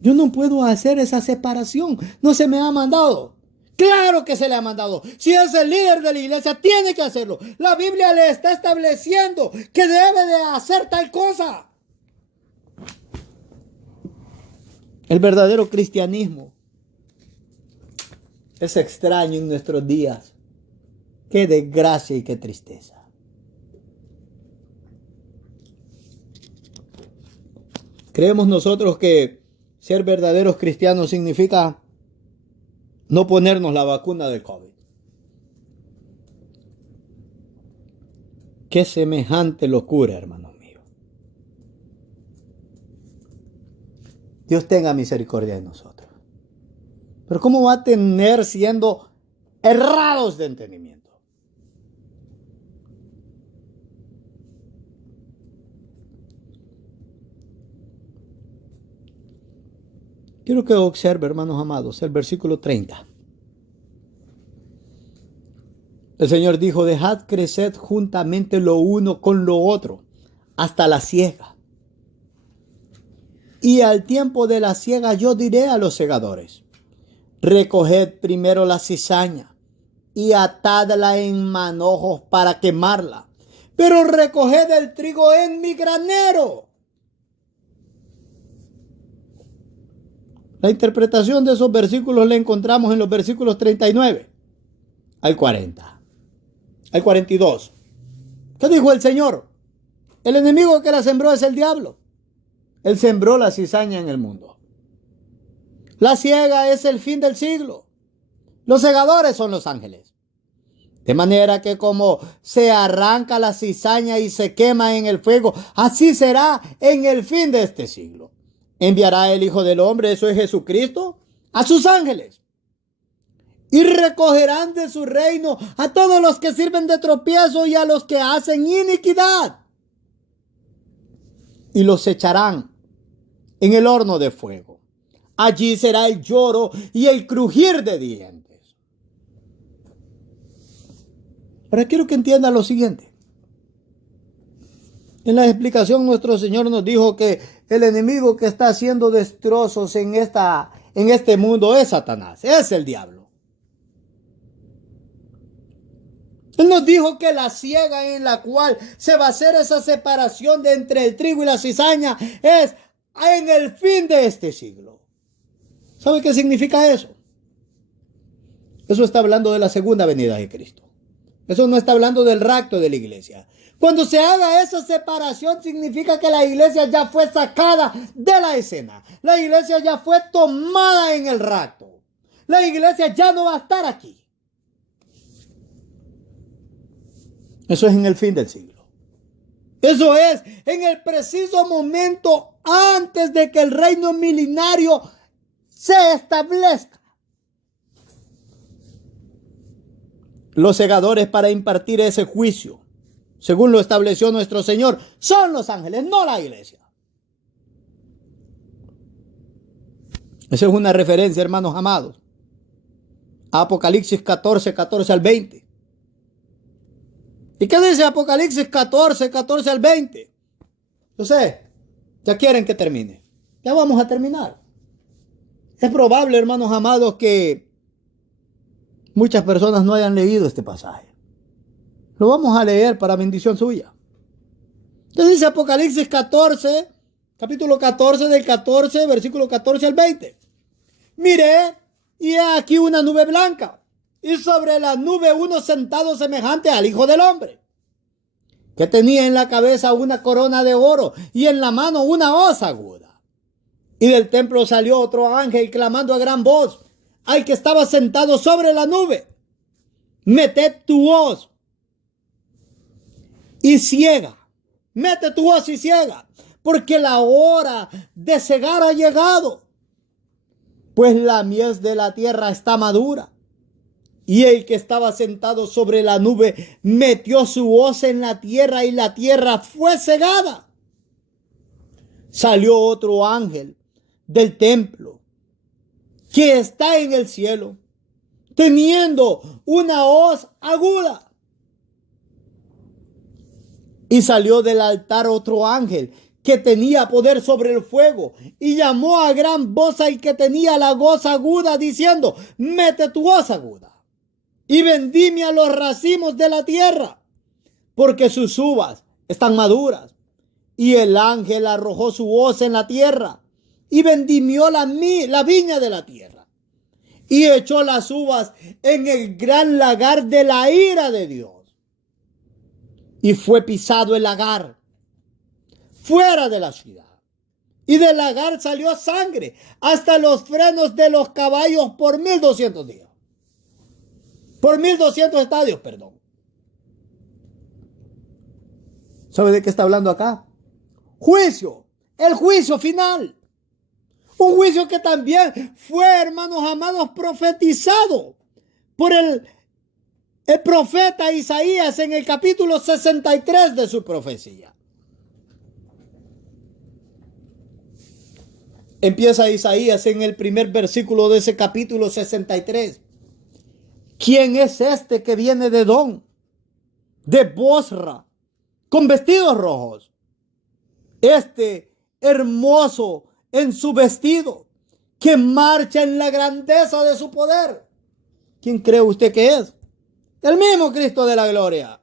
Yo no puedo hacer esa separación. No se me ha mandado. Claro que se le ha mandado. Si es el líder de la iglesia, tiene que hacerlo. La Biblia le está estableciendo que debe de hacer tal cosa. El verdadero cristianismo es extraño en nuestros días. Qué desgracia y qué tristeza. Creemos nosotros que ser verdaderos cristianos significa no ponernos la vacuna del COVID. Qué semejante locura, hermanos míos. Dios tenga misericordia de nosotros. Pero ¿cómo va a tener siendo errados de entendimiento? Quiero que observe, hermanos amados, el versículo 30. El Señor dijo, dejad crecer juntamente lo uno con lo otro, hasta la siega. Y al tiempo de la siega yo diré a los segadores, recoged primero la cizaña y atadla en manojos para quemarla, pero recoged el trigo en mi granero. La interpretación de esos versículos la encontramos en los versículos 39 al 40, al 42. ¿Qué dijo el Señor? El enemigo que la sembró es el diablo. Él sembró la cizaña en el mundo. La siega es el fin del siglo. Los segadores son los ángeles. De manera que como se arranca la cizaña y se quema en el fuego, así será en el fin de este siglo. Enviará el Hijo del Hombre, eso es Jesucristo, a sus ángeles. Y recogerán de su reino a todos los que sirven de tropiezo y a los que hacen iniquidad. Y los echarán en el horno de fuego. Allí será el lloro y el crujir de dientes. Ahora quiero que entiendan lo siguiente. En la explicación nuestro Señor nos dijo que el enemigo que está haciendo destrozos en este mundo es Satanás, es el diablo. Él nos dijo que la siega en la cual se va a hacer esa separación de entre el trigo y la cizaña es en el fin de este siglo. ¿Sabe qué significa eso? Eso está hablando de la segunda venida de Cristo. Eso no está hablando del rapto de la iglesia. Cuando se haga esa separación significa que la iglesia ya fue sacada de la escena. La iglesia ya fue tomada en el rapto. La iglesia ya no va a estar aquí. Eso es en el fin del siglo. Eso es en el preciso momento antes de que el reino milenario se establezca. Los segadores para impartir ese juicio, según lo estableció nuestro Señor, son los ángeles, no la iglesia. Esa es una referencia, hermanos amados, a Apocalipsis 14, 14 al 20. ¿Y qué dice Apocalipsis 14, 14 al 20? Yo sé, ya quieren que termine. Ya vamos a terminar. Es probable, hermanos amados, que muchas personas no hayan leído este pasaje. Lo vamos a leer para bendición suya. ¿Qué dice Apocalipsis 14, capítulo 14, del 14, versículo 14 al 20? Miré, y he aquí una nube blanca, y sobre la nube uno sentado semejante al Hijo del Hombre, que tenía en la cabeza una corona de oro, y en la mano una hoz aguda. Y del templo salió otro ángel, clamando a gran voz al que estaba sentado sobre la nube: meted tu hoz y ciega. Mete tu hoz y ciega, porque la hora de cegar ha llegado, pues la mies de la tierra está madura. Y el que estaba sentado sobre la nube metió su hoz en la tierra, y la tierra fue cegada. Salió otro ángel del templo que está en el cielo, teniendo una hoz aguda. Y salió del altar otro ángel que tenía poder sobre el fuego, y llamó a gran voz al que tenía la hoz aguda, diciendo: mete tu hoz aguda y vendimia los racimos de la tierra, porque sus uvas están maduras. Y el ángel arrojó su hoz en la tierra y vendimió la viña de la tierra, y echó las uvas en el gran lagar de la ira de Dios. Y fue pisado el lagar fuera de la ciudad, y del lagar salió sangre hasta los frenos de los caballos por 1200 días. Por 1200 estadios, perdón. ¿Sabe de qué está hablando acá? Juicio, el juicio final. Un juicio que también fue, hermanos amados, profetizado por el profeta Isaías en el capítulo 63 de su profecía. Empieza Isaías en el primer versículo de ese capítulo 63. ¿Quién es este que viene de Edom, de Bosra, con vestidos rojos? Este hermoso en su vestido, que marcha en la grandeza de su poder. ¿Quién cree usted que es? El mismo Cristo de la gloria.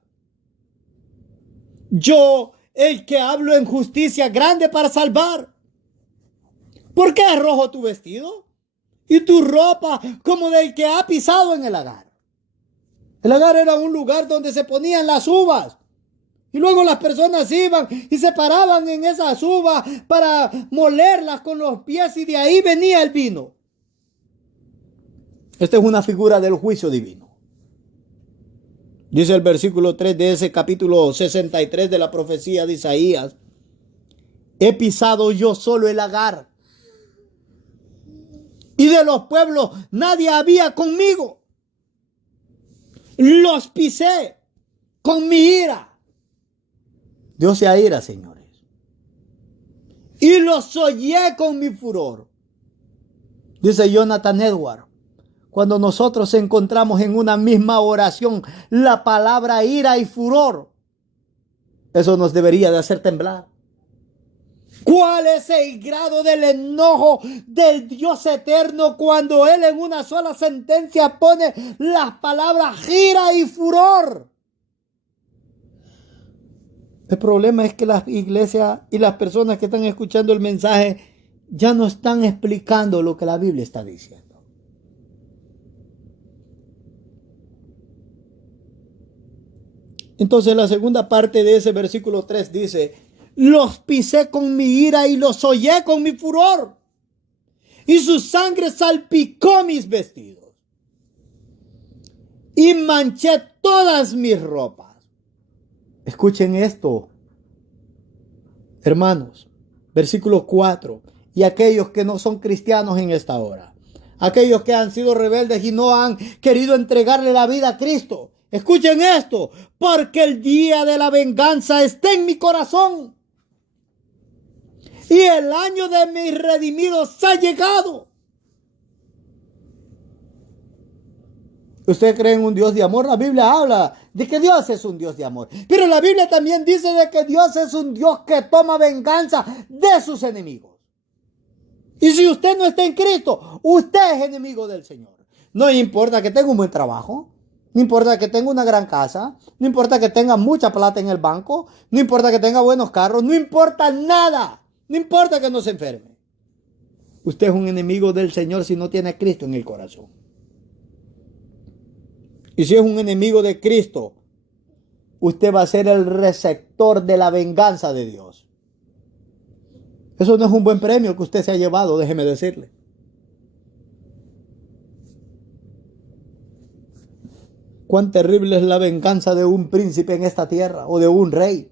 Yo, el que hablo en justicia grande para salvar. ¿Por qué es rojo tu vestido? Y tu ropa como del que ha pisado en el lagar. El lagar era un lugar donde se ponían las uvas. Y luego las personas iban y se paraban en esas uvas para molerlas con los pies, y de ahí venía el vino. Esta es una figura del juicio divino. Dice el versículo 3 de ese capítulo 63 de la profecía de Isaías: he pisado yo solo el lagar, y de los pueblos nadie había conmigo. Los pisé con mi ira. Dios se aira, señores. Y los hollé con mi furor. Dice Jonathan Edwards: cuando nosotros encontramos en una misma oración la palabra ira y furor, eso nos debería de hacer temblar. ¿Cuál es el grado del enojo del Dios eterno cuando Él en una sola sentencia pone las palabras ira y furor? El problema es que las iglesias y las personas que están escuchando el mensaje ya no están explicando lo que la Biblia está diciendo. Entonces la segunda parte de ese versículo 3 dice: los pisé con mi ira y los hollé con mi furor, y su sangre salpicó mis vestidos, y manché todas mis ropas. Escuchen esto, hermanos. Versículo 4. Y aquellos que no son cristianos en esta hora, aquellos que han sido rebeldes y no han querido entregarle la vida a Cristo, escuchen esto: porque el día de la venganza está en mi corazón, y el año de mis redimidos ha llegado. ¿Usted cree en un Dios de amor? La Biblia habla de que Dios es un Dios de amor. Pero la Biblia también dice de que Dios es un Dios que toma venganza de sus enemigos. Y si usted no está en Cristo, usted es enemigo del Señor. No importa que tenga un buen trabajo, no importa que tenga una gran casa, no importa que tenga mucha plata en el banco, no importa que tenga buenos carros, no importa nada. No importa que no se enferme. Usted es un enemigo del Señor si no tiene a Cristo en el corazón. Y si es un enemigo de Cristo, usted va a ser el receptor de la venganza de Dios. Eso no es un buen premio que usted se ha llevado, déjeme decirle. Cuán terrible es la venganza de un príncipe en esta tierra, o de un rey.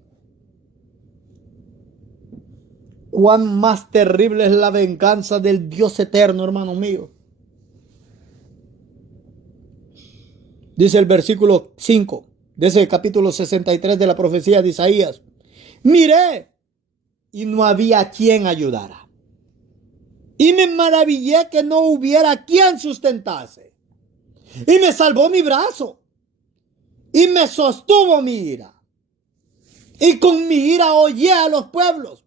Cuán más terrible es la venganza del Dios eterno, hermano mío. Dice el versículo 5 de ese capítulo 63 de la profecía de Isaías: miré y no había quien ayudara, y me maravillé que no hubiera quien sustentase, y me salvó mi brazo, y me sostuvo mi ira, y con mi ira hollé a los pueblos,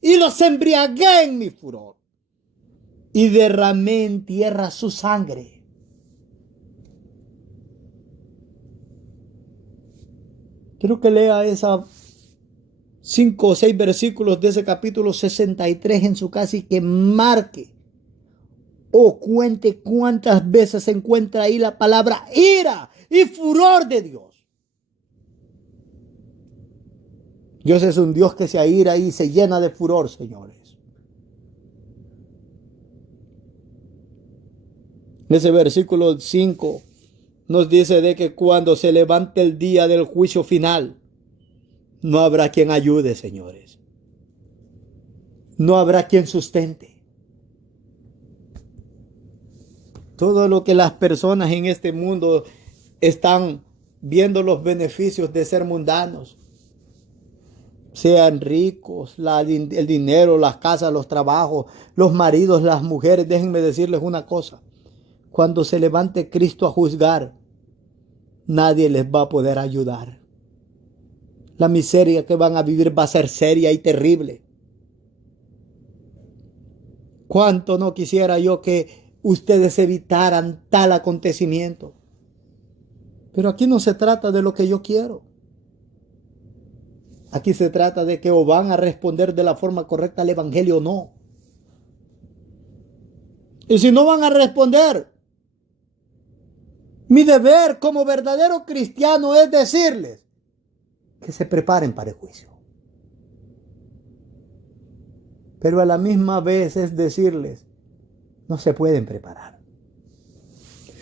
y los embriagué en mi furor, y derramé en tierra su sangre. Quiero que lea esas 5 o 6 versículos de ese capítulo 63 en su casa, y que marque o cuente cuántas veces se encuentra ahí la palabra ira y furor de Dios. Dios es un Dios que se aira y se llena de furor, señores. Ese versículo 5 nos dice de que cuando se levante el día del juicio final, no habrá quien ayude, señores. No habrá quien sustente. Todo lo que las personas en este mundo están viendo los beneficios de ser mundanos, sean ricos, el dinero, las casas, los trabajos, los maridos, las mujeres. Déjenme decirles una cosa. Cuando se levante Cristo a juzgar, nadie les va a poder ayudar. La miseria que van a vivir va a ser seria y terrible. ¿Cuánto no quisiera yo que ustedes evitaran tal acontecimiento? Pero aquí no se trata de lo que yo quiero. Aquí se trata de que o van a responder de la forma correcta al evangelio o no. Y si no van a responder, mi deber como verdadero cristiano es decirles que se preparen para el juicio. Pero a la misma vez es decirles, no se pueden preparar.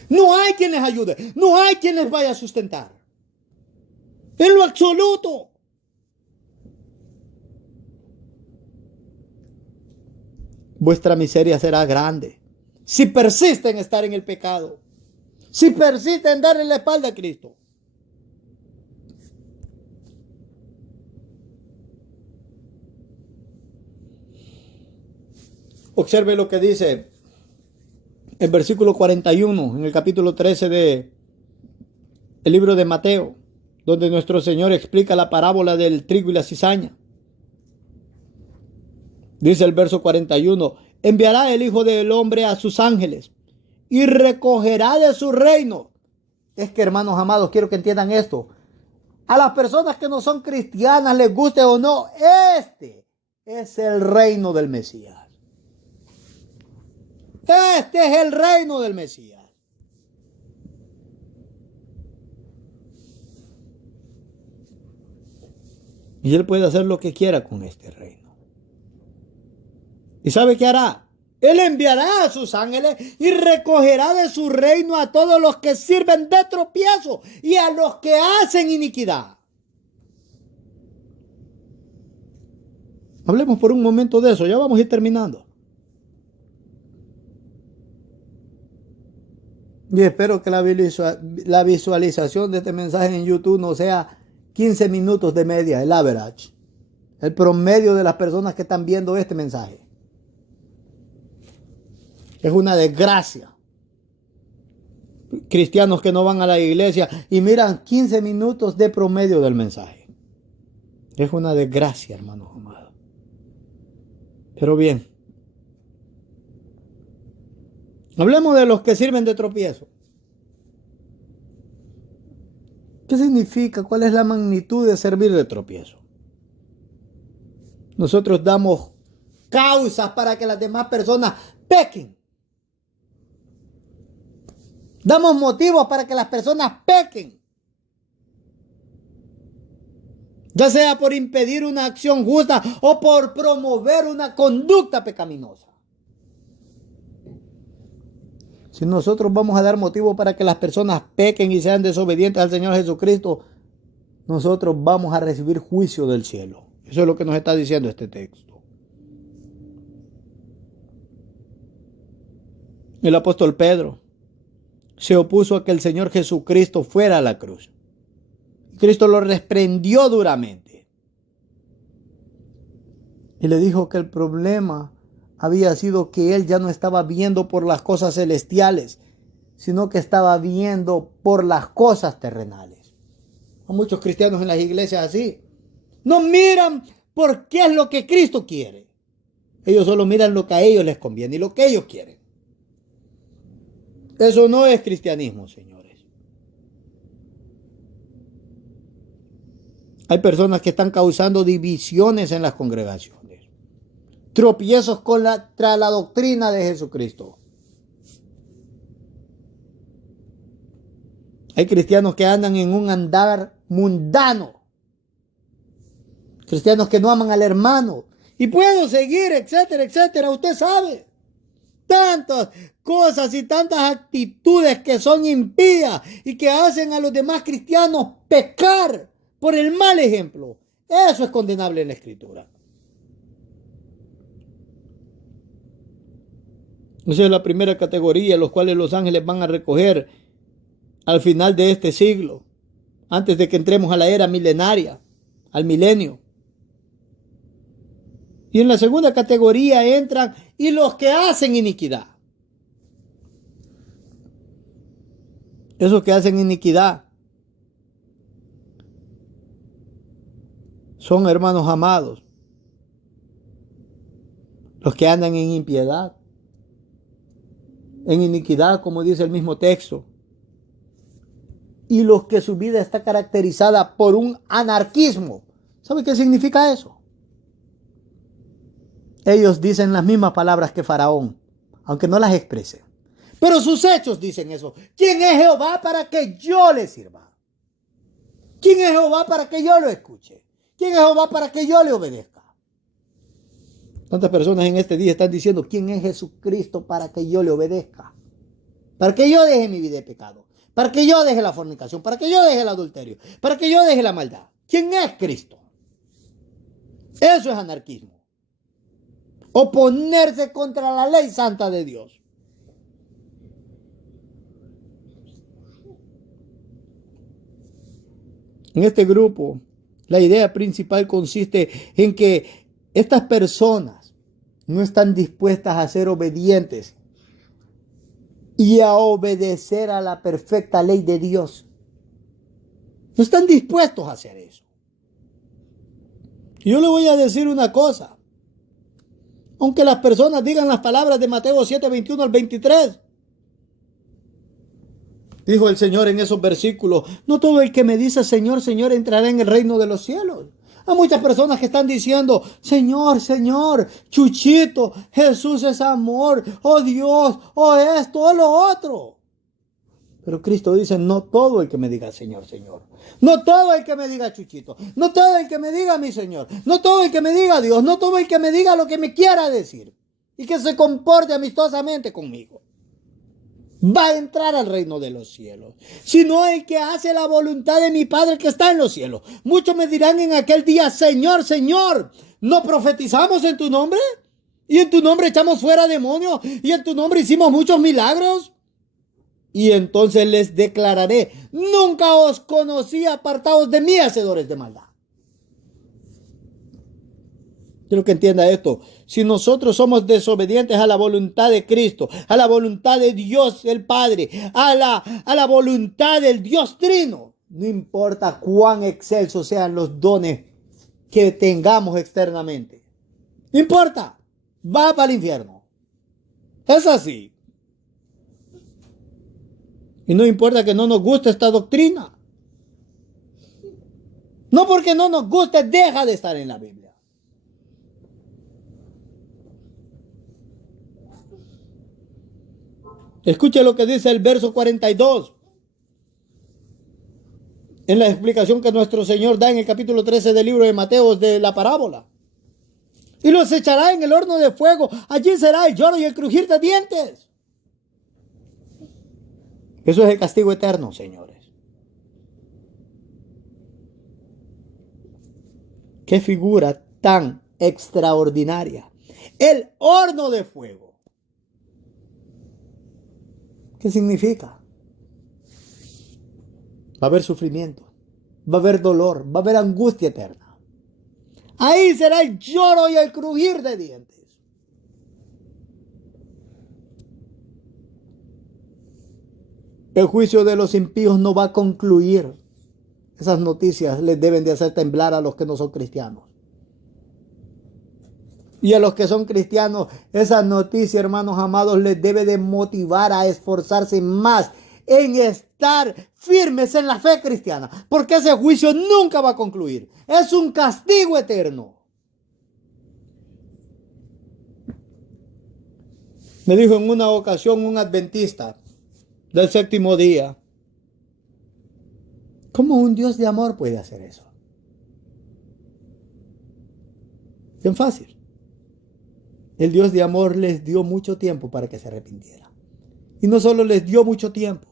No hay quien les ayude, no hay quien les vaya a sustentar. En lo absoluto. Vuestra miseria será grande si persisten en estar en el pecado, si persisten en darle la espalda a Cristo. Observe lo que dice el versículo 41 en el capítulo 13 del libro de Mateo, donde nuestro Señor explica la parábola del trigo y la cizaña. Dice el verso 41, enviará el Hijo del Hombre a sus ángeles y recogerá de su reino. Es que, hermanos amados, quiero que entiendan esto. A las personas que no son cristianas, les guste o no, este es el reino del Mesías. Este es el reino del Mesías. Y Él puede hacer lo que quiera con este reino. ¿Y sabe qué hará? Él enviará a sus ángeles y recogerá de su reino a todos los que sirven de tropiezo y a los que hacen iniquidad. Hablemos por un momento de eso, ya vamos a ir terminando. Y espero que la visualización de este mensaje en YouTube no sea 15 minutos de media, el average, el promedio de las personas que están viendo este mensaje. Es una desgracia. Cristianos que no van a la iglesia y miran 15 minutos de promedio del mensaje. Es una desgracia, hermanos amados. Pero bien. Hablemos de los que sirven de tropiezo. ¿Qué significa? ¿Cuál es la magnitud de servir de tropiezo? Nosotros damos causas para que las demás personas pequen. Damos motivos para que las personas pequen. Ya sea por impedir una acción justa o por promover una conducta pecaminosa. Si nosotros vamos a dar motivo para que las personas pequen y sean desobedientes al Señor Jesucristo, nosotros vamos a recibir juicio del cielo. Eso es lo que nos está diciendo este texto. El apóstol Pedro se opuso a que el Señor Jesucristo fuera a la cruz. Cristo lo reprendió duramente. Y le dijo que el problema había sido que él ya no estaba viendo por las cosas celestiales, sino que estaba viendo por las cosas terrenales. Hay muchos cristianos en las iglesias así. No miran por qué es lo que Cristo quiere. Ellos solo miran lo que a ellos les conviene y lo que ellos quieren. Eso no es cristianismo, señores. Hay personas que están causando divisiones en las congregaciones. Tropiezos contra la doctrina de Jesucristo. Hay cristianos que andan en un andar mundano. Cristianos que no aman al hermano. Y puedo seguir, etcétera, etcétera. Usted sabe. tantas cosas y tantas actitudes que son impías y que hacen a los demás cristianos pecar por el mal ejemplo. Eso es condenable en la Escritura. Esa es la primera categoría, los cuales los ángeles van a recoger al final de este siglo, antes de que entremos a la era milenaria, al milenio. Y en la segunda categoría entran y los que hacen iniquidad. Esos que hacen iniquidad son, hermanos amados, los que andan en impiedad, en iniquidad, como dice el mismo texto, y los que su vida está caracterizada por un anarquismo. ¿Sabe qué significa eso? Ellos dicen las mismas palabras que Faraón, aunque no las expresen, pero sus hechos dicen eso. ¿Quién es Jehová para que yo le sirva? ¿Quién es Jehová para que yo lo escuche? ¿Quién es Jehová para que yo le obedezca? ¿Cuántas personas en este día están diciendo quién es Jesucristo para que yo le obedezca? Para que yo deje mi vida de pecado, para que yo deje la fornicación, para que yo deje el adulterio, para que yo deje la maldad. ¿Quién es Cristo? Eso es anarquismo. Oponerse contra la ley santa de Dios. En este grupo, la idea principal consiste en que estas personas no están dispuestas a ser obedientes y a obedecer a la perfecta ley de Dios. No están dispuestos a hacer eso. Y yo le voy a decir una cosa. Aunque las personas digan las palabras de Mateo 7, 21 al 23. Dijo el Señor en esos versículos, no todo el que me dice Señor, Señor entrará en el reino de los cielos. Hay muchas personas que están diciendo, Señor, Señor, Chuchito, Jesús es amor, oh Dios, oh esto, oh lo otro. Pero Cristo dice, no todo el que me diga Señor, Señor. No todo el que me diga Chuchito. No todo el que me diga mi Señor. No todo el que me diga Dios. No todo el que me diga lo que me quiera decir. Y que se comporte amistosamente conmigo. Va a entrar al reino de los cielos. Sino el que hace la voluntad de mi Padre que está en los cielos. Muchos me dirán en aquel día, Señor, Señor, ¿no profetizamos en tu nombre? ¿Y en tu nombre echamos fuera demonios? ¿Y en tu nombre hicimos muchos milagros? Y entonces les declararé, nunca os conocí, apartados de mí, hacedores de maldad. Quiero que entienda esto. Si nosotros somos desobedientes a la voluntad de Cristo, a la voluntad de Dios el Padre, a la voluntad del Dios Trino, no importa cuán excelsos sean los dones que tengamos externamente. No importa. Va para el infierno. Es así. Y no importa que no nos guste esta doctrina. No porque no nos guste, deja de estar en la Biblia. Escuche lo que dice el verso 42. En la explicación que nuestro Señor da en el capítulo 13 del libro de Mateo de la parábola. Y los echará en el horno de fuego. Allí será el lloro y el crujir de dientes. Eso es el castigo eterno, señores. Qué figura tan extraordinaria. El horno de fuego. ¿Qué significa? Va a haber sufrimiento, va a haber dolor, va a haber angustia eterna. Ahí será el lloro y el crujir de dientes. El juicio de los impíos no va a concluir. Esas noticias les deben de hacer temblar a los que no son cristianos. Y a los que son cristianos, esas noticias, hermanos amados, les debe de motivar a esforzarse más en estar firmes en la fe cristiana. Porque ese juicio nunca va a concluir. Es un castigo eterno. Me dijo en una ocasión un adventista del séptimo día, ¿cómo un Dios de amor puede hacer eso? Bien fácil. el Dios de amor les dio mucho tiempo para que se arrepintieran. Y no solo les dio mucho tiempo,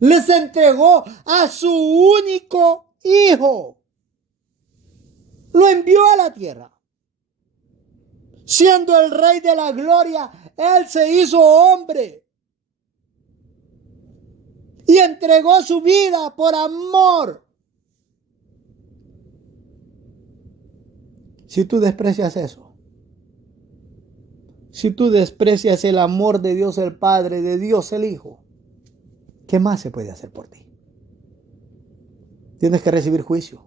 les entregó a su único hijo. Lo envió a la tierra. Siendo el Rey de la gloria, Él se hizo hombre. Y entregó su vida por amor. Si tú desprecias eso, si tú desprecias el amor de Dios el Padre, de Dios el Hijo, ¿qué más se puede hacer por ti? Tienes que recibir juicio.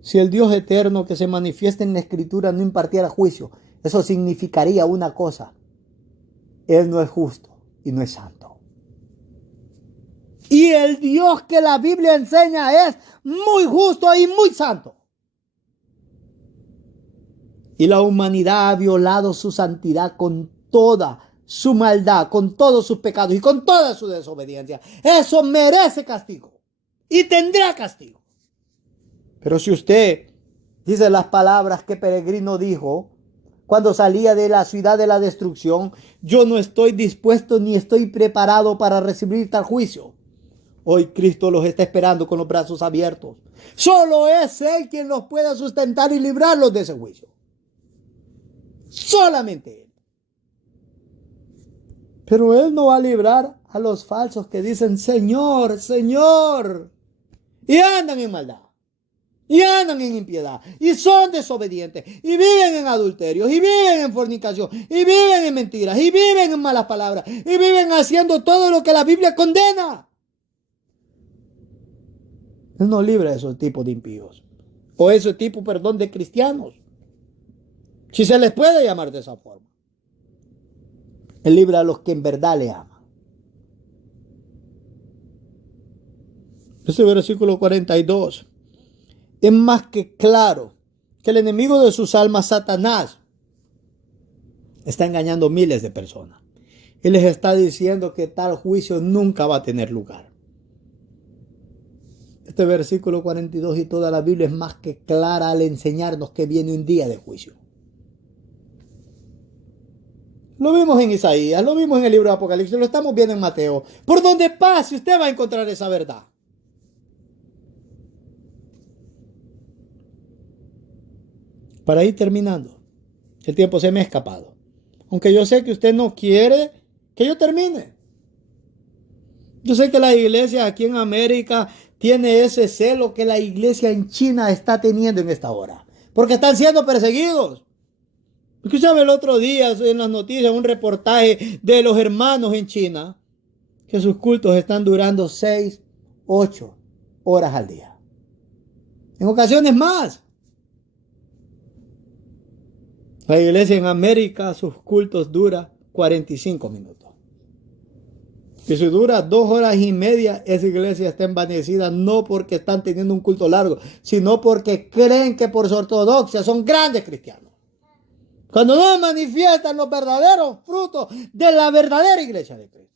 Si el Dios eterno que se manifiesta en la Escritura no impartiera juicio, eso significaría una cosa: Él no es justo y no es santo. Y el Dios que la Biblia enseña es muy justo y muy santo. Y la humanidad ha violado su santidad con toda su maldad, con todos sus pecados y con toda su desobediencia. Eso merece castigo y tendrá castigo. Pero si usted dice las palabras que Peregrino dijo cuando salía de la ciudad de la destrucción: yo no estoy dispuesto ni estoy preparado para recibir tal juicio. Hoy Cristo los está esperando con los brazos abiertos. Solo es Él quien los puede sustentar y librarlos de ese juicio. Solamente Él. Pero Él no va a librar a los falsos que dicen Señor, Señor, y andan en maldad, y andan en impiedad, y son desobedientes, y viven en adulterios, y viven en fornicación, y viven en mentiras, y viven en malas palabras, y viven haciendo todo lo que la Biblia condena. Él no libra a esos tipos de impíos, o esos tipos, de cristianos, si se les puede llamar de esa forma. Él libra a los que en verdad le aman. Ese versículo 42 es más que claro que el enemigo de sus almas, Satanás, está engañando miles de personas. Él les está diciendo que tal juicio nunca va a tener lugar. Este versículo 42 y toda la Biblia es más que clara al enseñarnos que viene un día de juicio. Lo vimos en Isaías, lo vimos en el libro de Apocalipsis, lo estamos viendo en Mateo. Por donde pase usted va a encontrar esa verdad. Para ir terminando, el tiempo se me ha escapado. Aunque yo sé que usted no quiere que yo termine. Yo sé que la iglesia aquí en América tiene ese celo que la iglesia en China está teniendo en esta hora. Porque están siendo perseguidos. Escuchaba el otro día en las noticias un reportaje de los hermanos en China que sus cultos están durando 6, 8 horas al día. En ocasiones más. La iglesia en América, sus cultos duran 45 minutos. Y si dura 2 horas y media, esa iglesia está envanecida no porque están teniendo un culto largo, sino porque creen que por su ortodoxia son grandes cristianos. Cuando no manifiestan los verdaderos frutos de la verdadera iglesia de Cristo.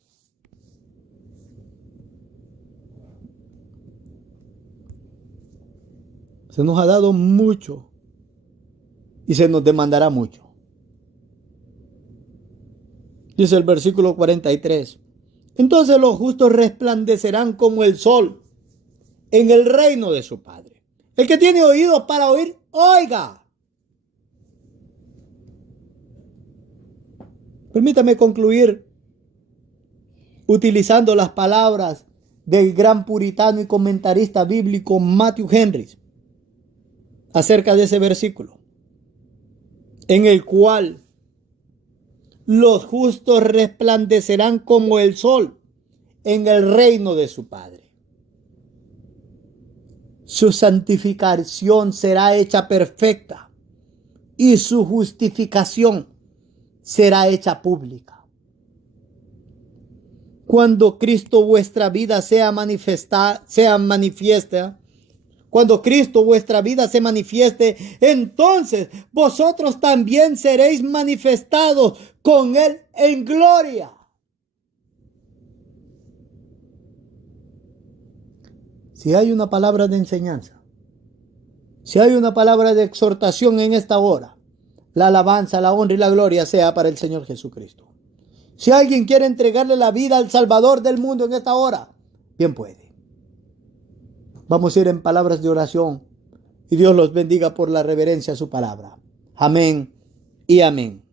Se nos ha dado mucho y se nos demandará mucho. Dice el versículo 43. Entonces los justos resplandecerán como el sol en el reino de su Padre. El que tiene oídos para oír, oiga. Permítame concluir utilizando las palabras del gran puritano y comentarista bíblico Matthew Henry acerca de ese versículo, en el cual los justos resplandecerán como el sol en el reino de su Padre. Su santificación será hecha perfecta y su justificación será hecha pública. Cuando Cristo vuestra vida cuando Cristo vuestra vida se manifieste, entonces vosotros también seréis manifestados con Él en gloria. Si hay una palabra de enseñanza, Si hay una palabra de exhortación en esta hora, la alabanza, la honra y la gloria sea para el Señor Jesucristo. Si alguien quiere entregarle la vida al Salvador del mundo en esta hora, bien puede. Vamos a ir en palabras de oración y Dios los bendiga por la reverencia a su palabra. Amén y amén.